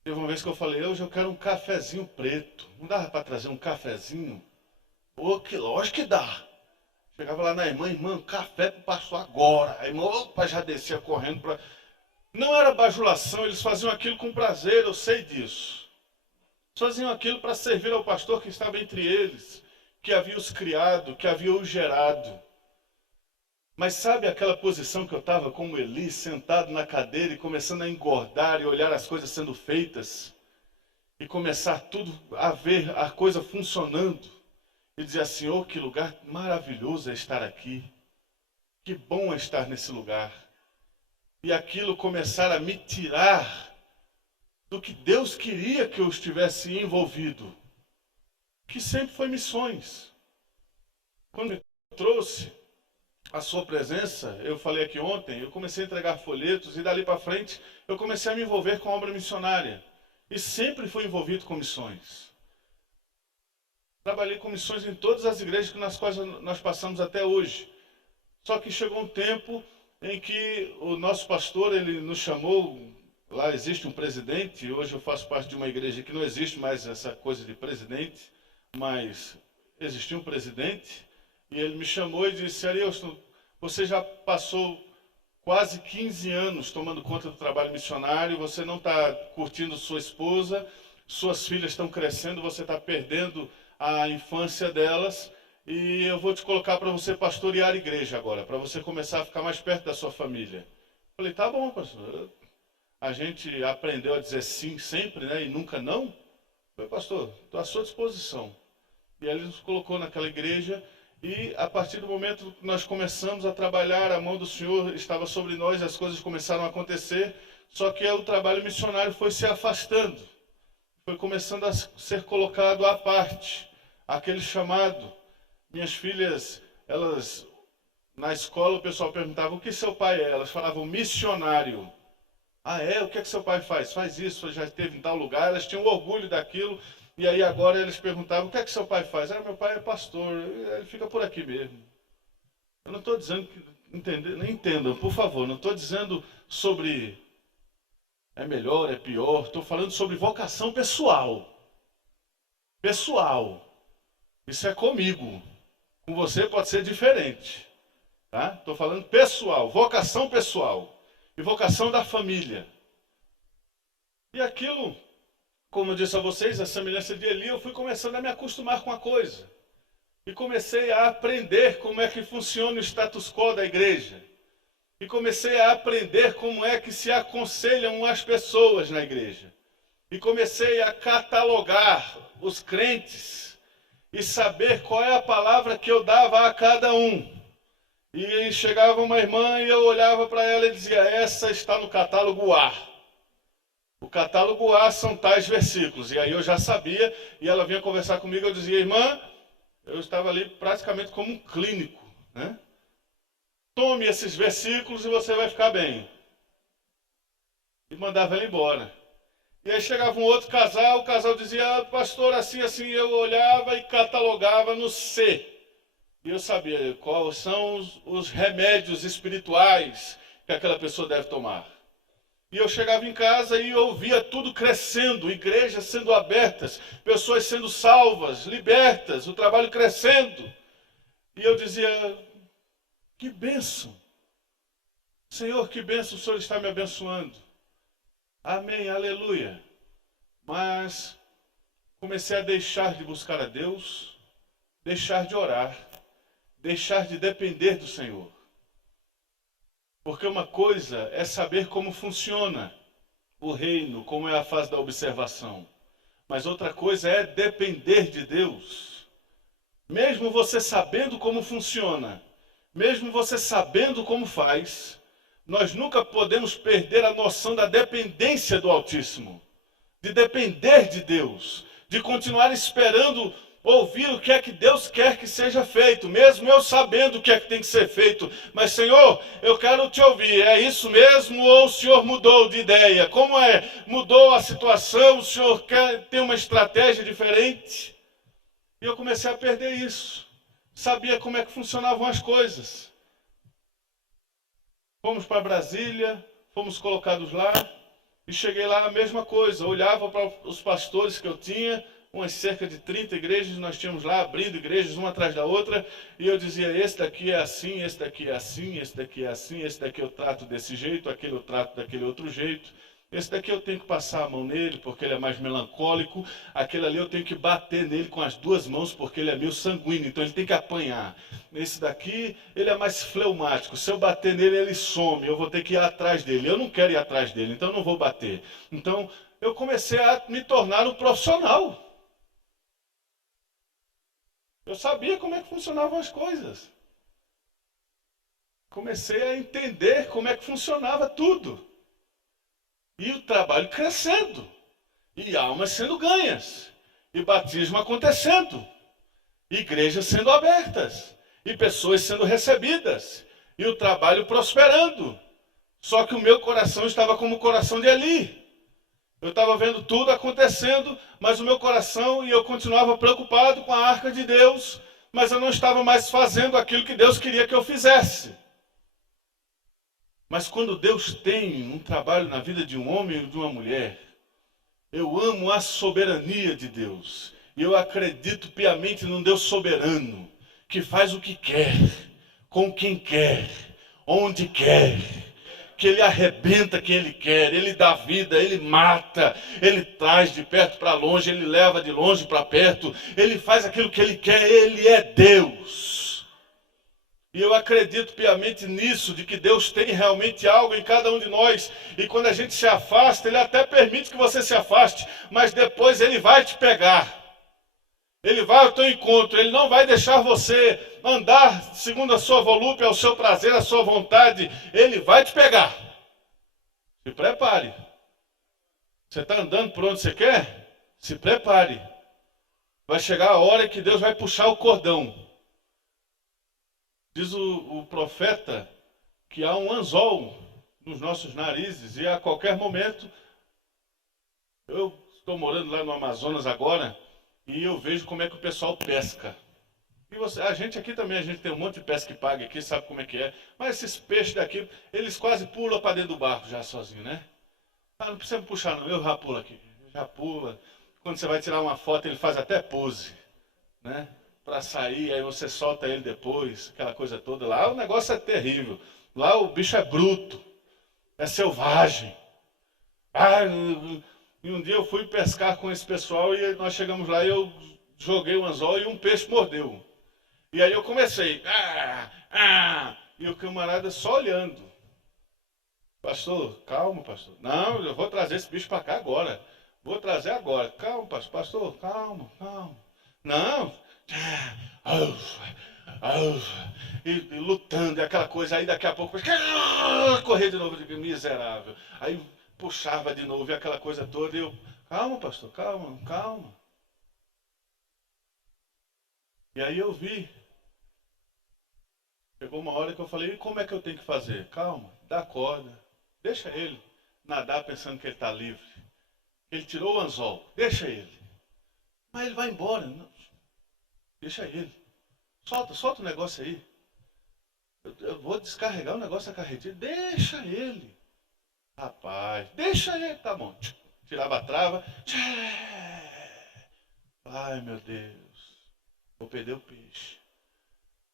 Teve uma vez que eu falei, hoje eu quero um cafezinho preto. Não dava para trazer um cafezinho? Pô, que lógico que dá. Chegava lá na irmã, café para o pastor agora. A irmã, opa, já descia correndo para... Não era bajulação, eles faziam aquilo com prazer, eu sei disso. Eles faziam aquilo para servir ao pastor que estava entre eles, que havia os criado, que havia os gerado. Mas sabe aquela posição que eu estava como Eli, sentado na cadeira e começando a engordar e olhar as coisas sendo feitas? E começar tudo a ver a coisa funcionando. E dizer assim, oh, que lugar maravilhoso é estar aqui. Que bom é estar nesse lugar. E aquilo começar a me tirar do que Deus queria que eu estivesse envolvido, que sempre foi missões. Quando me trouxe a sua presença, eu falei aqui ontem, eu comecei a entregar folhetos e dali para frente eu comecei a me envolver com a obra missionária. E sempre fui envolvido com missões. Trabalhei com missões em todas as igrejas nas quais nós passamos até hoje. Só que chegou um tempo em que o nosso pastor, ele nos chamou, lá existe um presidente, hoje eu faço parte de uma igreja que não existe mais essa coisa de presidente, mas existia um presidente, e ele me chamou e disse, Arilson, você já passou quase 15 anos tomando conta do trabalho missionário, você não está curtindo sua esposa, suas filhas estão crescendo, você está perdendo a infância delas, e eu vou te colocar para você pastorear a igreja agora, para você começar a ficar mais perto da sua família. Falei, tá bom, pastor. A gente aprendeu a dizer sim sempre, né? E nunca não. Falei, pastor, estou à sua disposição. E aí ele nos colocou naquela igreja, e a partir do momento que nós começamos a trabalhar, a mão do Senhor estava sobre nós, as coisas começaram a acontecer, só que o trabalho missionário foi se afastando. Foi começando a ser colocado à parte. Aquele chamado. Minhas filhas, elas, na escola o pessoal perguntava, o que seu pai é? Elas falavam, missionário. Ah, é? O que é que seu pai faz? Faz isso, já esteve em tal lugar. Elas tinham orgulho daquilo. E aí agora eles perguntavam, o que é que seu pai faz? Ah, meu pai é pastor, ele fica por aqui mesmo. Eu não estou dizendo que, entendam, por favor, não estou dizendo sobre é melhor, é pior. Estou falando sobre vocação pessoal. Pessoal. Isso é comigo. Com você pode ser diferente. Tá? Estou falando pessoal, vocação pessoal. E vocação da família. E aquilo, como eu disse a vocês, a semelhança de Eli, eu fui começando a me acostumar com a coisa. E comecei a aprender como é que funciona o status quo da igreja. E comecei a aprender como é que se aconselham as pessoas na igreja. E comecei a catalogar os crentes e saber qual é a palavra que eu dava a cada um. E chegava uma irmã e eu olhava para ela e dizia, essa está no catálogo A. O catálogo A são tais versículos. E aí eu já sabia, e ela vinha conversar comigo, eu dizia, irmã, eu estava ali praticamente como um clínico, né? Tome esses versículos e você vai ficar bem. E mandava ela embora. E aí chegava um outro casal, o casal dizia, pastor, assim, assim, eu olhava e catalogava no C. E eu sabia quais são os remédios espirituais que aquela pessoa deve tomar. E eu chegava em casa e eu via tudo crescendo, igrejas sendo abertas, pessoas sendo salvas, libertas, o trabalho crescendo. E eu dizia, que bênção. Senhor, que bênção o Senhor está me abençoando. Amém, aleluia. Mas comecei a deixar de buscar a Deus, deixar de orar, deixar de depender do Senhor. Porque uma coisa é saber como funciona o reino, como é a fase da observação. Mas outra coisa é depender de Deus. Mesmo você sabendo como funciona, mesmo você sabendo como faz, nós nunca podemos perder a noção da dependência do Altíssimo. De depender de Deus. De continuar esperando ouvir o que é que Deus quer que seja feito, mesmo eu sabendo o que é que tem que ser feito. Mas, Senhor, eu quero te ouvir, é isso mesmo ou o Senhor mudou de ideia? Como é? Mudou a situação? O Senhor quer ter uma estratégia diferente? E eu comecei a perder isso. Sabia como é que funcionavam as coisas. Fomos para Brasília, fomos colocados lá, e cheguei lá a mesma coisa. Olhava para os pastores que eu tinha, umas cerca de 30 igrejas, nós tínhamos lá, abrindo igrejas uma atrás da outra, e eu dizia, esse daqui é assim, esse daqui é assim, esse daqui é assim, esse daqui eu trato desse jeito, aquele eu trato daquele outro jeito, esse daqui eu tenho que passar a mão nele, porque ele é mais melancólico, aquele ali eu tenho que bater nele com as duas mãos, porque ele é meio sanguíneo, então ele tem que apanhar. Esse daqui, ele é mais fleumático, se eu bater nele, ele some, eu vou ter que ir atrás dele, eu não quero ir atrás dele, então eu não vou bater. Então, eu comecei a me tornar um profissional. Eu sabia como é que funcionavam as coisas. Comecei a entender como é que funcionava tudo. E o trabalho crescendo. E almas sendo ganhas. E batismo acontecendo. Igrejas sendo abertas. E pessoas sendo recebidas. E o trabalho prosperando. Só que o meu coração estava como o coração de Eli. Eu estava vendo tudo acontecendo, mas o meu coração, e eu continuava preocupado com a arca de Deus, mas eu não estava mais fazendo aquilo que Deus queria que eu fizesse. Mas quando Deus tem um trabalho na vida de um homem ou de uma mulher, eu amo a soberania de Deus. E eu acredito piamente num Deus soberano, que faz o que quer, com quem quer, onde quer. Que ele arrebenta quem ele quer, ele dá vida, ele mata, ele traz de perto para longe, ele leva de longe para perto, ele faz aquilo que ele quer, ele é Deus. E eu acredito piamente nisso, de que Deus tem realmente algo em cada um de nós, e quando a gente se afasta, ele até permite que você se afaste, mas depois ele vai te pegar. Ele vai ao teu encontro, ele não vai deixar você andar segundo a sua volúpia, ao seu prazer, a sua vontade. Ele vai te pegar. Se prepare. Você está andando por onde você quer? Se prepare. Vai chegar a hora que Deus vai puxar o cordão. Diz o profeta que há um anzol nos nossos narizes e a qualquer momento, eu estou morando lá no Amazonas agora, e eu vejo como é que o pessoal pesca. E a gente aqui também, a gente tem um monte de pesca que paga aqui, sabe como é que é. Mas esses peixes daqui, eles quase pulam para dentro do barco já sozinho, né? Ah, não precisa me puxar não, eu já pulo aqui. Já pula. Quando você vai tirar uma foto, ele faz até pose, né? Para sair, aí você solta ele depois, aquela coisa toda. Lá o negócio é terrível. Lá o bicho é bruto, é selvagem. Ah, e um dia eu fui pescar com esse pessoal e nós chegamos lá e eu joguei o anzol e um peixe mordeu. E aí eu comecei, e o camarada só olhando. Pastor, calma, pastor. Não, eu vou trazer esse bicho para cá agora. Vou trazer agora. Calma, pastor, calma, calma. Não. E lutando, e aquela coisa. Aí daqui a pouco, correr de novo, de miserável. Aí puxava de novo, e aquela coisa toda. E eu, calma, pastor, calma, calma. E aí eu vi. Chegou uma hora que eu falei, e como é que eu tenho que fazer? Calma, dá corda, deixa ele nadar pensando que ele está livre. Ele tirou o anzol, deixa ele. Mas ele vai embora, não. Deixa ele. Solta o negócio aí. Eu vou descarregar o negócio da carretilha, deixa ele. Rapaz, deixa ele, tá bom. Tirava a trava. Ai, meu Deus. Vou perder o peixe.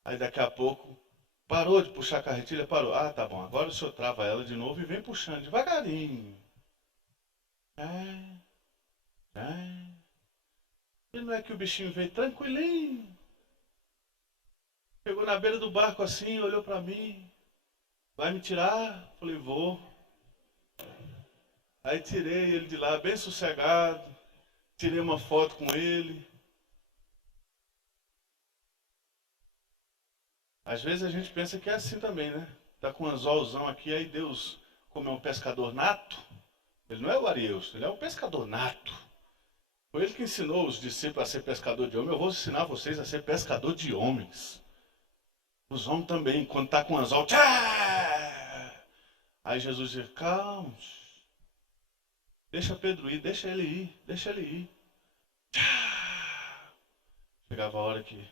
Aí daqui a pouco, parou de puxar a carretilha, parou. Ah, tá bom. Agora o senhor trava ela de novo e vem puxando devagarinho. É, é. E não é que o bichinho veio tranquilinho. Chegou na beira do barco assim, olhou pra mim. Vai me tirar? Falei, vou. Aí tirei ele de lá, bem sossegado. Tirei uma foto com ele. Às vezes a gente pensa que é assim também, né? Tá com um anzolzão aqui, aí Deus, como é um pescador nato, ele não é o Arius, ele é um pescador nato. Foi ele que ensinou os discípulos a ser pescador de homens. Eu vou ensinar vocês a ser pescador de homens. Os homens também, quando tá com um anzol, tchá! Aí Jesus diz, calma, deixa Pedro ir, deixa ele ir, deixa ele ir. Tchá! Chegava a hora que...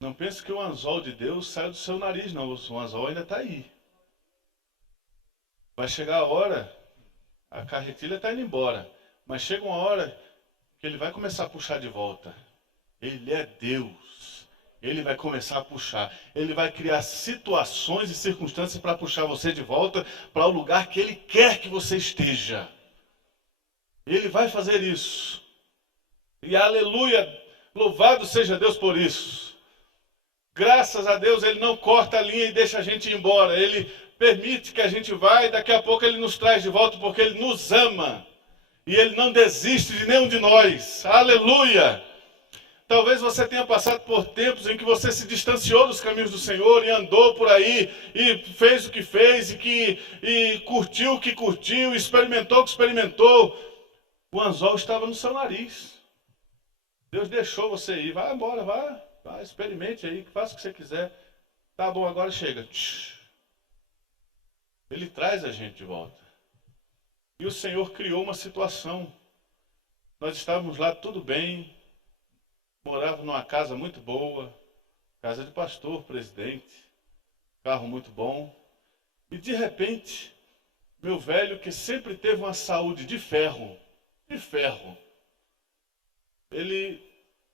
Não pense que o anzol de Deus sai do seu nariz, não. O anzol ainda está aí. Vai chegar a hora, a carretilha está indo embora, mas chega uma hora que ele vai começar a puxar de volta. Ele é Deus. Ele vai começar a puxar. Ele vai criar situações e circunstâncias para puxar você de volta para o lugar que Ele quer que você esteja. Ele vai fazer isso. E aleluia, louvado seja Deus por isso. Graças a Deus Ele não corta a linha e deixa a gente ir embora. Ele permite que a gente vá e daqui a pouco Ele nos traz de volta porque Ele nos ama. E Ele não desiste de nenhum de nós. Aleluia! Talvez você tenha passado por tempos em que você se distanciou dos caminhos do Senhor e andou por aí e fez o que fez e curtiu o que curtiu, experimentou o que experimentou. O anzol estava no seu nariz. Deus deixou você ir. Vai embora, vai, experimente aí, faça o que você quiser. Tá bom, agora chega. Ele traz a gente de volta. E o Senhor criou uma situação. Nós estávamos lá tudo bem, morava numa casa muito boa, casa de pastor, presidente, carro muito bom. E de repente, meu velho, que sempre teve uma saúde de ferro, ele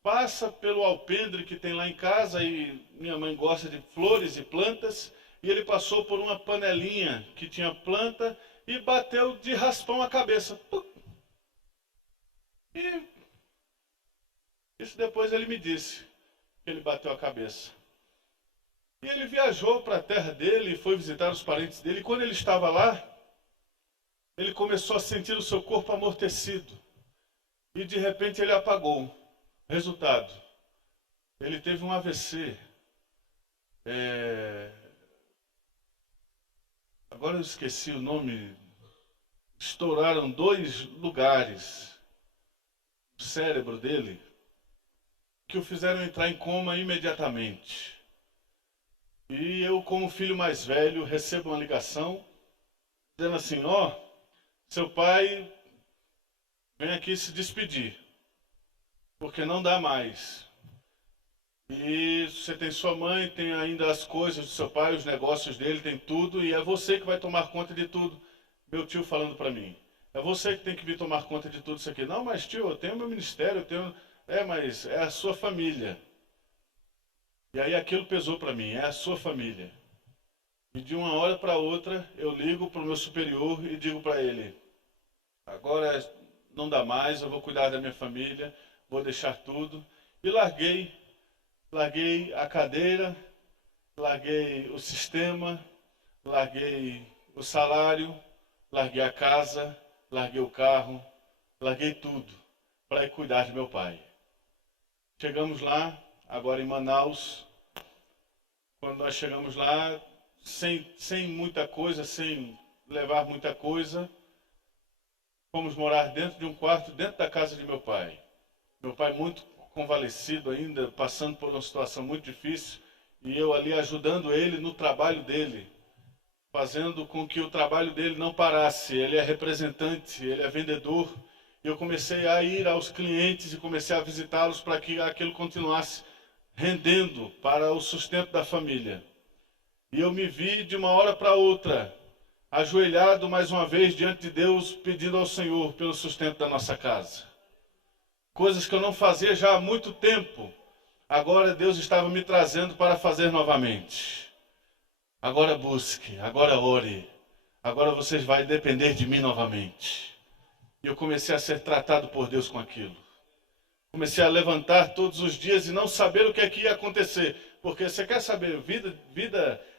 passa pelo alpendre que tem lá em casa, e minha mãe gosta de flores e plantas, e ele passou por uma panelinha que tinha planta e bateu de raspão a cabeça. E isso depois ele me disse, que ele bateu a cabeça. E ele viajou para a terra dele, foi visitar os parentes dele, e quando ele estava lá, ele começou a sentir o seu corpo amortecido. E de repente ele apagou. Resultado, ele teve um AVC. Agora eu esqueci o nome. Estouraram 2 lugares no cérebro dele que o fizeram entrar em coma imediatamente. E eu, como filho mais velho, recebo uma ligação dizendo assim, seu pai vem aqui se despedir, porque não dá mais. E você tem sua mãe, tem ainda as coisas do seu pai, os negócios dele, tem tudo, e é você que vai tomar conta de tudo. Meu tio falando para mim, é você que tem que vir tomar conta de tudo isso aqui. Não, mas tio, eu tenho meu ministério, eu tenho... mas é a sua família. E aí aquilo pesou para mim, é a sua família. E de uma hora para outra, eu ligo para o meu superior e digo para ele, agora não dá mais, eu vou cuidar da minha família, vou deixar tudo. E larguei a cadeira, larguei o sistema, larguei o salário, larguei a casa, larguei o carro, larguei tudo para ir cuidar de meu pai. Chegamos lá, agora em Manaus. Quando nós chegamos lá, sem muita coisa, sem levar muita coisa, fomos morar dentro de um quarto, dentro da casa de meu pai. Meu pai muito convalescido ainda, passando por uma situação muito difícil, e eu ali ajudando ele no trabalho dele, fazendo com que o trabalho dele não parasse. Ele é representante, ele é vendedor, e eu comecei a ir aos clientes e comecei a visitá-los para que aquilo continuasse rendendo para o sustento da família. E eu me vi de uma hora para outra, ajoelhado mais uma vez diante de Deus, pedindo ao Senhor pelo sustento da nossa casa. Coisas que eu não fazia já há muito tempo, agora Deus estava me trazendo para fazer novamente. Agora busque, agora ore, agora vocês vão depender de mim novamente. E eu comecei a ser tratado por Deus com aquilo. Comecei a levantar todos os dias e não saber o que é que ia acontecer. Porque você quer saber, vida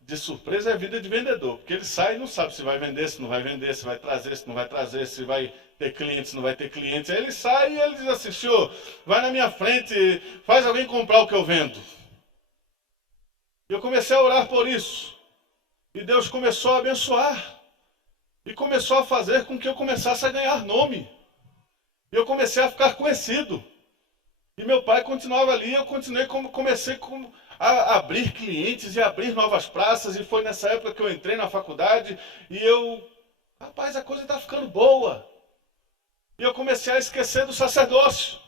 de surpresa é vida de vendedor. Porque ele sai e não sabe se vai vender, se não vai vender, se vai trazer, se não vai trazer, se vai ter clientes, se não vai ter clientes. Aí ele sai e ele diz assim, senhor, vai na minha frente, faz alguém comprar o que eu vendo. E eu comecei a orar por isso. E Deus começou a abençoar. E começou a fazer com que eu começasse a ganhar nome. E eu comecei a ficar conhecido. E meu pai continuava ali, eu comecei a abrir clientes e abrir novas praças. E foi nessa época que eu entrei na faculdade e rapaz, a coisa está ficando boa. E eu comecei a esquecer do sacerdócio.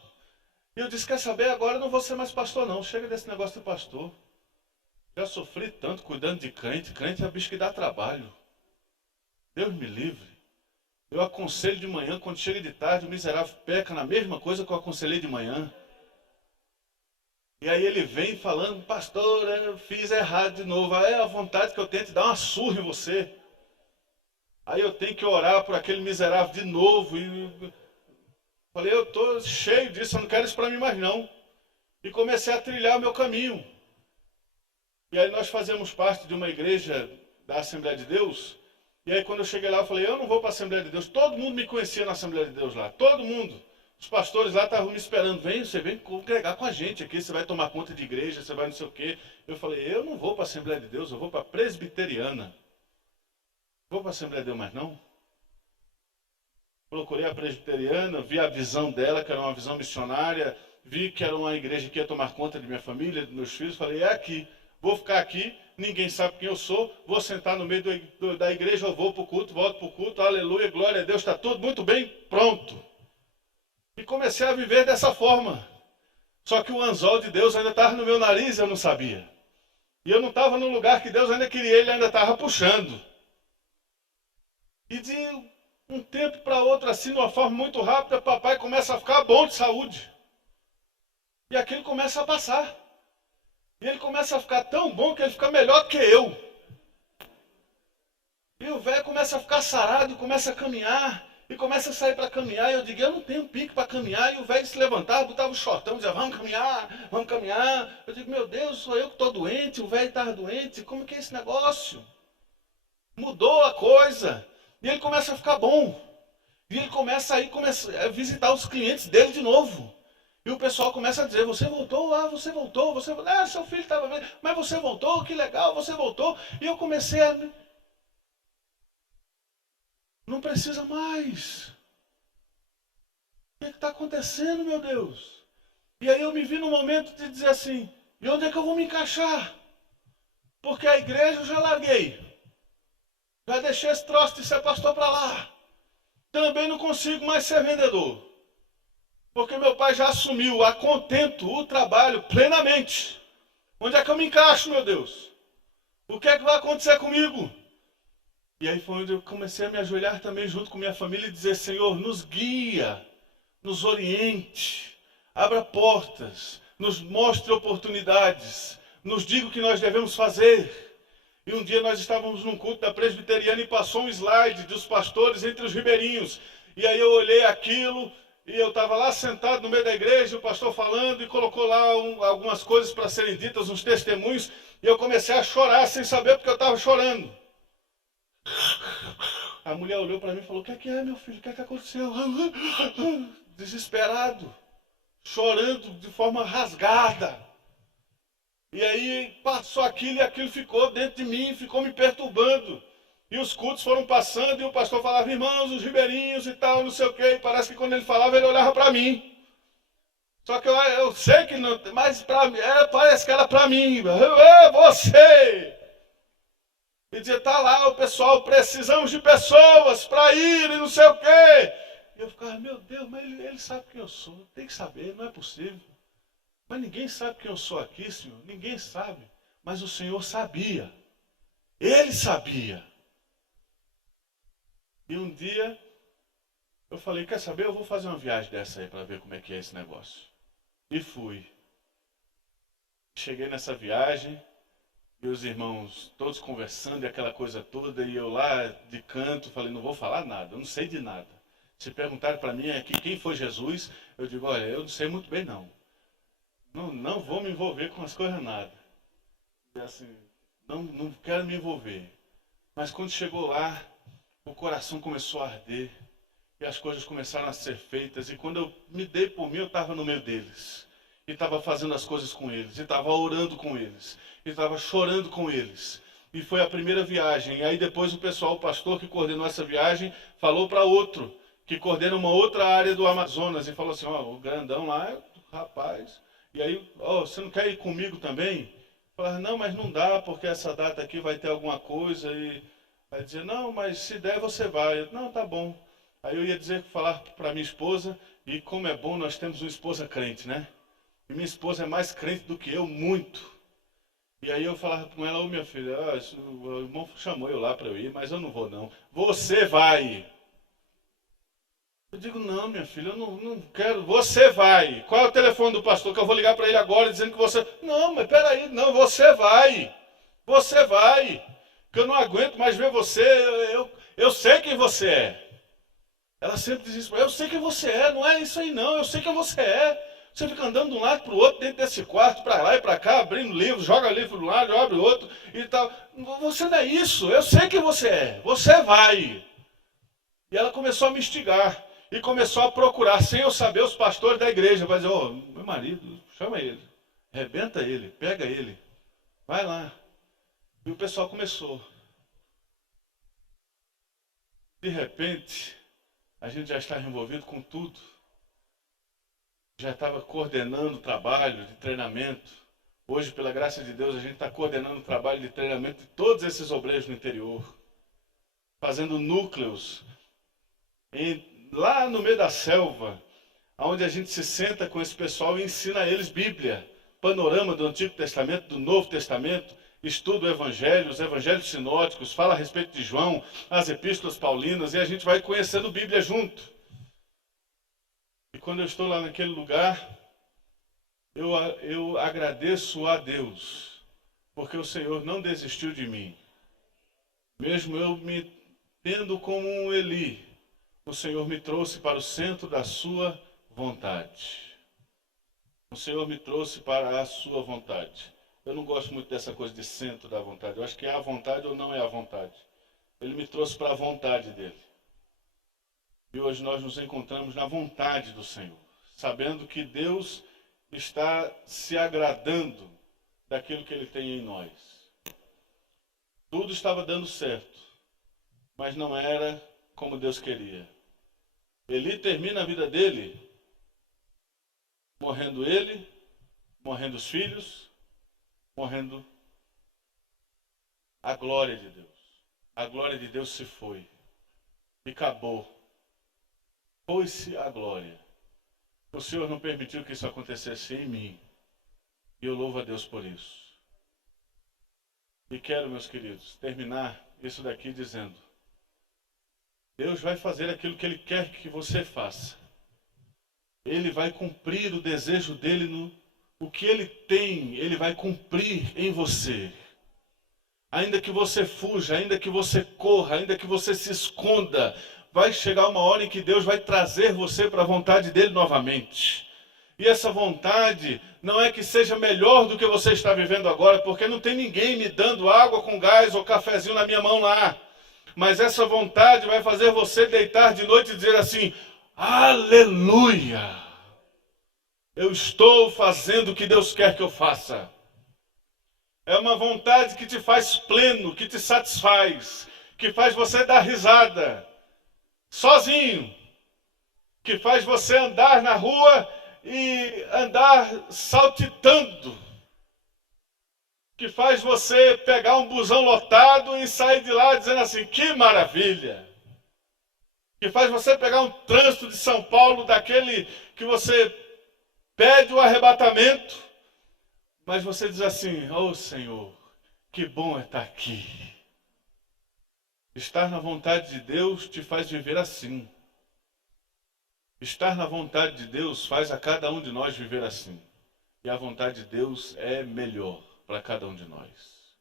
E eu disse, quer saber, agora eu não vou ser mais pastor não, chega desse negócio de pastor. Já sofri tanto cuidando de crente é bicho que dá trabalho. Deus me livre. Eu aconselho de manhã, quando chega de tarde, o miserável peca na mesma coisa que eu aconselhei de manhã. E aí ele vem falando, pastor, eu fiz errado de novo. Aí é a vontade que eu tenho de dar uma surra em você. Aí eu tenho que orar por aquele miserável de novo. E falei, eu estou cheio disso, eu não quero isso para mim mais não. E comecei a trilhar o meu caminho. E aí nós fazemos parte de uma igreja da Assembleia de Deus. E aí quando eu cheguei lá, eu falei, eu não vou para a Assembleia de Deus. Todo mundo me conhecia na Assembleia de Deus lá. Todo mundo. Os pastores lá estavam me esperando. Você vem congregar com a gente aqui. Você vai tomar conta de igreja, você vai não sei o quê. Eu falei, eu não vou para a Assembleia de Deus. Eu vou para a Presbiteriana. Vou para a Assembleia de Deus mais não? Procurei a Presbiteriana, vi a visão dela, que era uma visão missionária. Vi que era uma igreja que ia tomar conta de minha família, dos meus filhos. Falei, é aqui. Vou ficar aqui. Ninguém sabe quem eu sou, vou sentar no meio da igreja, eu vou para o culto, volto para o culto, aleluia, glória a Deus, está tudo muito bem, pronto. E comecei a viver dessa forma. Só que o anzol de Deus ainda estava no meu nariz, eu não sabia. E eu não estava no lugar que Deus ainda queria, ele ainda estava puxando. E de um tempo para outro, assim, de uma forma muito rápida, papai começa a ficar bom de saúde. E aquilo começa a passar. E ele começa a ficar tão bom que ele fica melhor do que eu. E o velho começa a ficar sarado, começa a caminhar. E começa a sair para caminhar. E eu digo, eu não tenho pique para caminhar. E o velho se levantava, botava o shortão, dizia, vamos caminhar, vamos caminhar. Eu digo, meu Deus, sou eu que estou doente, o velho estava doente. Como que é esse negócio? Mudou a coisa. E ele começa a ficar bom. E ele começa a visitar os clientes dele de novo. E o pessoal começa a dizer, você voltou? Ah, você voltou, você voltou. Ah, seu filho estava vendo, mas você voltou, que legal, você voltou. E eu comecei a... Não precisa mais. O que está acontecendo, meu Deus? E aí eu me vi no momento de dizer assim, e onde é que eu vou me encaixar? Porque a igreja eu já larguei. Já deixei esse troço de ser pastor para lá. Também não consigo mais ser vendedor. Porque meu pai já assumiu a contento o trabalho plenamente. Onde é que eu me encaixo, meu Deus? O que é que vai acontecer comigo? E aí foi onde eu comecei a me ajoelhar também junto com minha família e dizer, Senhor, nos guia, nos oriente, abra portas, nos mostre oportunidades, nos diga o que nós devemos fazer. E um dia nós estávamos num culto da Presbiteriana e passou um slide dos pastores entre os ribeirinhos. E aí eu olhei aquilo... E eu estava lá sentado no meio da igreja, o pastor falando, e colocou lá algumas coisas para serem ditas, uns testemunhos, e eu comecei a chorar sem saber porque eu estava chorando. A mulher olhou para mim e falou, o que é, meu filho? O que é que aconteceu? Desesperado, chorando de forma rasgada. E aí passou aquilo e aquilo ficou dentro de mim, ficou me perturbando. E os cultos foram passando e o pastor falava, irmãos, os ribeirinhos e tal, não sei o quê. E parece que quando ele falava, ele olhava para mim. Só que eu sei que não, mas parece que era para mim. É você! E dizia, tá lá o pessoal, precisamos de pessoas para ir e não sei o quê. E eu ficava, meu Deus, mas ele sabe quem eu sou. Tem que saber, não é possível. Mas ninguém sabe quem eu sou aqui, Senhor. Ninguém sabe. Mas o Senhor sabia. Ele sabia. E um dia eu falei, quer saber, eu vou fazer uma viagem dessa aí para ver como é que é esse negócio. E fui. Cheguei nessa viagem, e os irmãos todos conversando e aquela coisa toda, e eu lá de canto, falei, não vou falar nada, eu não sei de nada. Se perguntarem para mim aqui quem foi Jesus, eu digo, olha, eu não sei muito bem não. Não vou me envolver com as coisas nada. E assim, não quero me envolver. Mas quando chegou lá, o coração começou a arder. E as coisas começaram a ser feitas. E quando eu me dei por mim, eu estava no meio deles. E estava fazendo as coisas com eles. E estava orando com eles. E estava chorando com eles. E foi a primeira viagem. E aí depois o pessoal, o pastor que coordenou essa viagem, falou para outro, que coordena uma outra área do Amazonas. E falou assim, ó, o grandão lá, rapaz. E aí, ó, você não quer ir comigo também? Falei, não, mas não dá, porque essa data aqui vai ter alguma coisa. E aí dizia, não, mas se der você vai. Eu, não, tá bom. Aí eu ia falar para minha esposa, e como é bom, nós temos uma esposa crente, né? E minha esposa é mais crente do que eu, muito. E aí eu falava com ela, ô minha filha, o irmão chamou eu lá para eu ir, mas eu não vou não. Você vai. Eu digo, não minha filha, eu não quero, você vai. Qual é o telefone do pastor que eu vou ligar para ele agora dizendo que você... Não, mas peraí, não, você vai. Você vai. Que eu não aguento mais ver você, eu sei quem você é. Ela sempre diz isso, eu sei quem você é, não é isso aí não, eu sei quem você é. Você fica andando de um lado para o outro, dentro desse quarto, para lá e para cá, abrindo livro, joga livro de um lado, abre outro e tal. Você não é isso, eu sei quem você é, você vai. E ela começou a me instigar e começou a procurar, sem eu saber, os pastores da igreja. Vai dizer, ô, meu marido, chama ele, arrebenta ele, pega ele, vai lá. E o pessoal começou. De repente, a gente já estava envolvido com tudo. Já estava coordenando o trabalho de treinamento. Hoje, pela graça de Deus, a gente está coordenando o trabalho de treinamento de todos esses obreiros no interior. Fazendo núcleos lá no meio da selva, onde a gente se senta com esse pessoal e ensina a eles Bíblia. Panorama do Antigo Testamento, do Novo Testamento. Estuda o Evangelho, os Evangelhos sinóticos, fala a respeito de João, as Epístolas Paulinas, e a gente vai conhecendo Bíblia junto. E quando eu estou lá naquele lugar, eu agradeço a Deus, porque o Senhor não desistiu de mim. Mesmo eu me tendo como um Eli, o Senhor me trouxe para o centro da sua vontade. O Senhor me trouxe para a sua vontade. Eu não gosto muito dessa coisa de centro da vontade. Eu acho que é a vontade ou não é a vontade. Ele me trouxe para a vontade dele. E hoje nós nos encontramos na vontade do Senhor, sabendo que Deus está se agradando daquilo que Ele tem em nós. Tudo estava dando certo, mas não era como Deus queria. Eli termina a vida dele, morrendo ele, morrendo os filhos, morrendo a glória de Deus. A glória de Deus se foi e acabou. Foi-se a glória. O Senhor não permitiu que isso acontecesse em mim. E eu louvo a Deus por isso. E quero, meus queridos, terminar isso daqui dizendo: Deus vai fazer aquilo que Ele quer que você faça. Ele vai cumprir o desejo dEle, o que Ele tem, Ele vai cumprir em você. Ainda que você fuja, ainda que você corra, ainda que você se esconda, vai chegar uma hora em que Deus vai trazer você para a vontade dEle novamente. E essa vontade não é que seja melhor do que você está vivendo agora, porque não tem ninguém me dando água com gás ou cafezinho na minha mão lá. Mas essa vontade vai fazer você deitar de noite e dizer assim: aleluia! Eu estou fazendo o que Deus quer que eu faça. É uma vontade que te faz pleno, que te satisfaz, que faz você dar risada, sozinho, que faz você andar na rua e andar saltitando, que faz você pegar um busão lotado e sair de lá dizendo assim: que maravilha! Que faz você pegar um trânsito de São Paulo, daquele que você pede o arrebatamento, mas você diz assim: oh Senhor, Que bom é estar aqui. Estar na vontade de Deus te faz viver assim. Estar na vontade de Deus faz a cada um de nós viver assim. E a vontade de Deus é melhor para cada um de nós.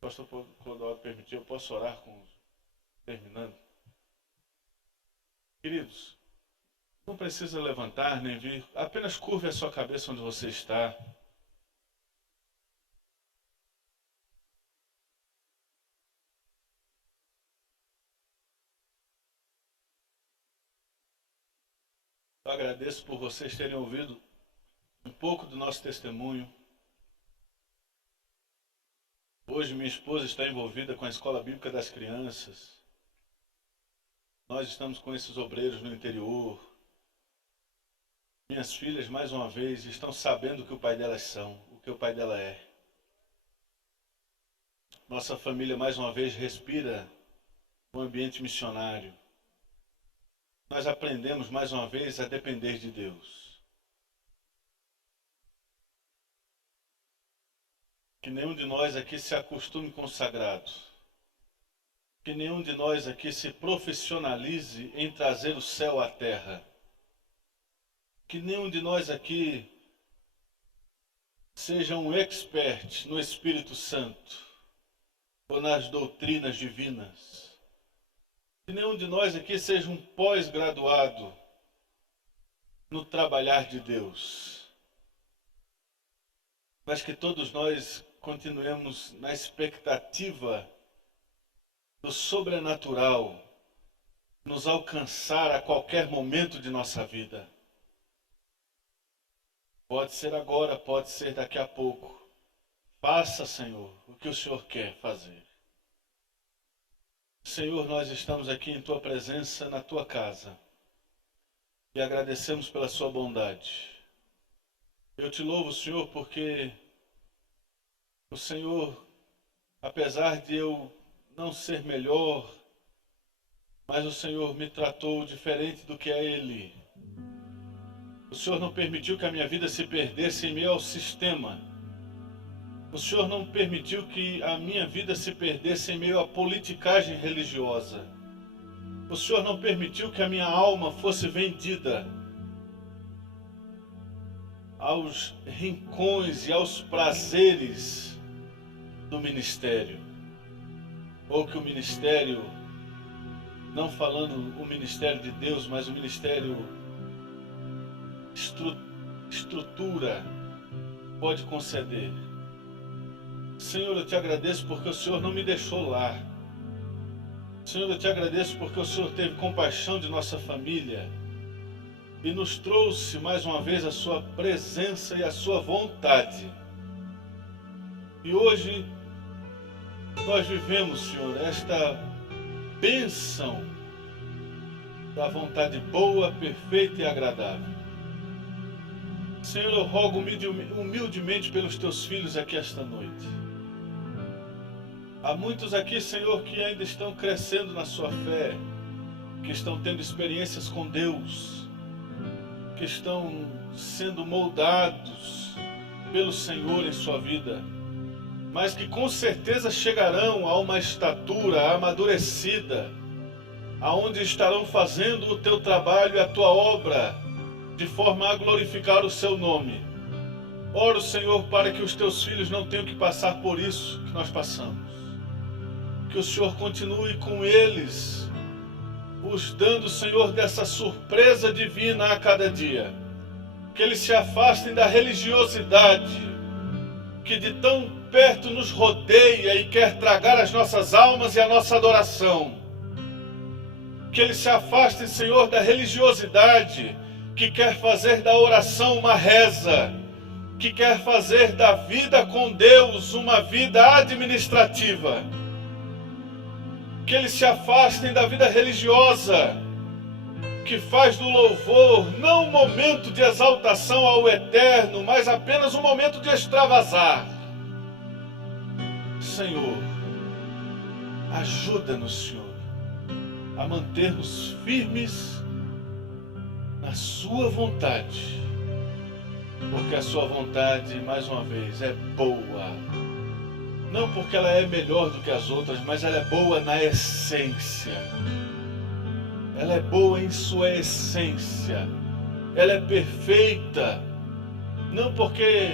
Pastor Clodoaldo permitir, eu posso orar terminando? Queridos, não precisa levantar nem vir, apenas curve a sua cabeça onde você está. Eu agradeço por vocês terem ouvido um pouco do nosso testemunho. Hoje minha esposa está envolvida com a Escola Bíblica das Crianças. Nós estamos com esses obreiros no interior. Minhas filhas, mais uma vez, estão sabendo o que o pai delas são, o que o pai dela é. Nossa família, mais uma vez, respira um ambiente missionário. Nós aprendemos, mais uma vez, a depender de Deus. Que nenhum de nós aqui se acostume com o sagrado. Que nenhum de nós aqui se profissionalize em trazer o céu à terra. Que nenhum de nós aqui seja um expert no Espírito Santo ou nas doutrinas divinas. Que nenhum de nós aqui seja um pós-graduado no trabalhar de Deus. Mas que todos nós continuemos na expectativa do sobrenatural nos alcançar a qualquer momento de nossa vida. Pode ser agora, pode ser daqui a pouco. Faça, Senhor, o que o Senhor quer fazer. Senhor, nós estamos aqui em Tua presença, na Tua casa, e agradecemos pela Sua bondade. Eu te louvo, Senhor, porque o Senhor, apesar de eu não ser melhor, mas o Senhor me tratou diferente do que é Ele. O Senhor não permitiu que a minha vida se perdesse em meio ao sistema. O Senhor não permitiu que a minha vida se perdesse em meio à politicagem religiosa. O Senhor não permitiu que a minha alma fosse vendida aos rincões e aos prazeres do ministério. Ou que o ministério, não falando o ministério de Deus, mas o ministério estrutura pode conceder. Senhor, eu te agradeço porque o Senhor não me deixou lá. Senhor, eu te agradeço porque o Senhor teve compaixão de nossa família e nos trouxe mais uma vez a sua presença e a sua vontade. E hoje nós vivemos, Senhor, esta bênção da vontade boa, perfeita e agradável. Senhor, eu rogo humildemente pelos teus filhos aqui esta noite. Há muitos aqui, Senhor, que ainda estão crescendo na sua fé, que estão tendo experiências com Deus, que estão sendo moldados pelo Senhor em sua vida, mas que com certeza chegarão a uma estatura amadurecida, aonde estarão fazendo o teu trabalho e a tua obra, de forma a glorificar o seu nome. Oro, Senhor, para que os teus filhos não tenham que passar por isso que nós passamos. Que o Senhor continue com eles, os dando, Senhor, dessa surpresa divina a cada dia. Que eles se afastem da religiosidade, que de tão perto nos rodeia e quer tragar as nossas almas e a nossa adoração. Que eles se afastem, Senhor, da religiosidade, que quer fazer da oração uma reza, que quer fazer da vida com Deus uma vida administrativa. Que eles se afastem da vida religiosa, que faz do louvor não um momento de exaltação ao eterno, mas apenas um momento de extravasar. Senhor, ajuda-nos, Senhor, a mantermos firmes na sua vontade, porque a sua vontade, mais uma vez, é boa, Não porque ela é melhor do que as outras, mas ela é boa na essência. Ela é boa em sua essência. Ela é perfeita. Não porque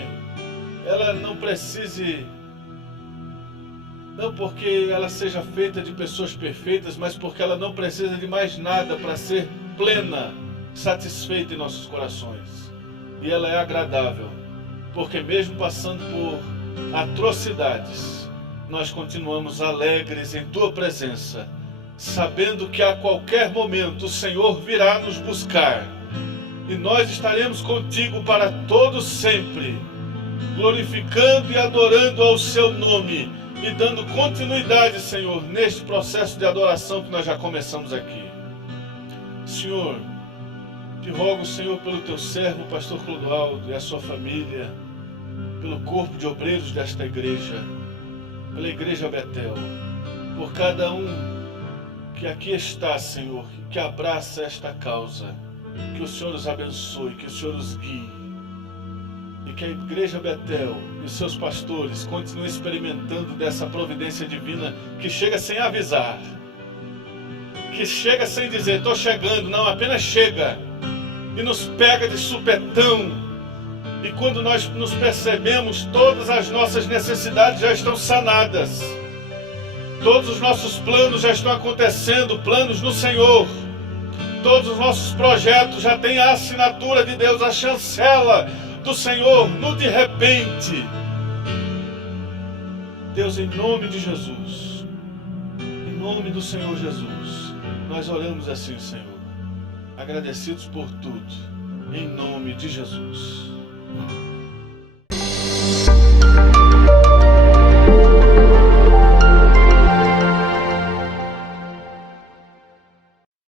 ela não precise, não porque ela seja feita de pessoas perfeitas, mas porque ela não precisa de mais nada para ser plena, satisfeita em nossos corações. E ela é agradável, porque mesmo passando por atrocidades, nós continuamos alegres em tua presença, sabendo que a qualquer momento o Senhor virá nos buscar e nós estaremos contigo para todo sempre, glorificando e adorando ao seu nome e dando continuidade, Senhor, neste processo de adoração que nós já começamos aqui. Senhor, te rogo, Senhor, pelo teu servo, o pastor Clodoaldo, e a sua família, pelo corpo de obreiros desta igreja, pela igreja Betel, por cada um que aqui está, Senhor, que abraça esta causa, que o Senhor os abençoe, que o Senhor os guie, e que a igreja Betel e seus pastores continuem experimentando dessa providência divina que chega sem avisar, que chega sem dizer, estou chegando, não, apenas chega, e nos pega de supetão, e quando nós nos percebemos, todas as nossas necessidades já estão sanadas, todos os nossos planos já estão acontecendo, planos no Senhor, todos os nossos projetos já têm a assinatura de Deus, a chancela do Senhor, no de repente. Deus, em nome de Jesus, em nome do Senhor Jesus, nós oramos assim, Senhor, agradecidos por tudo, em nome de Jesus.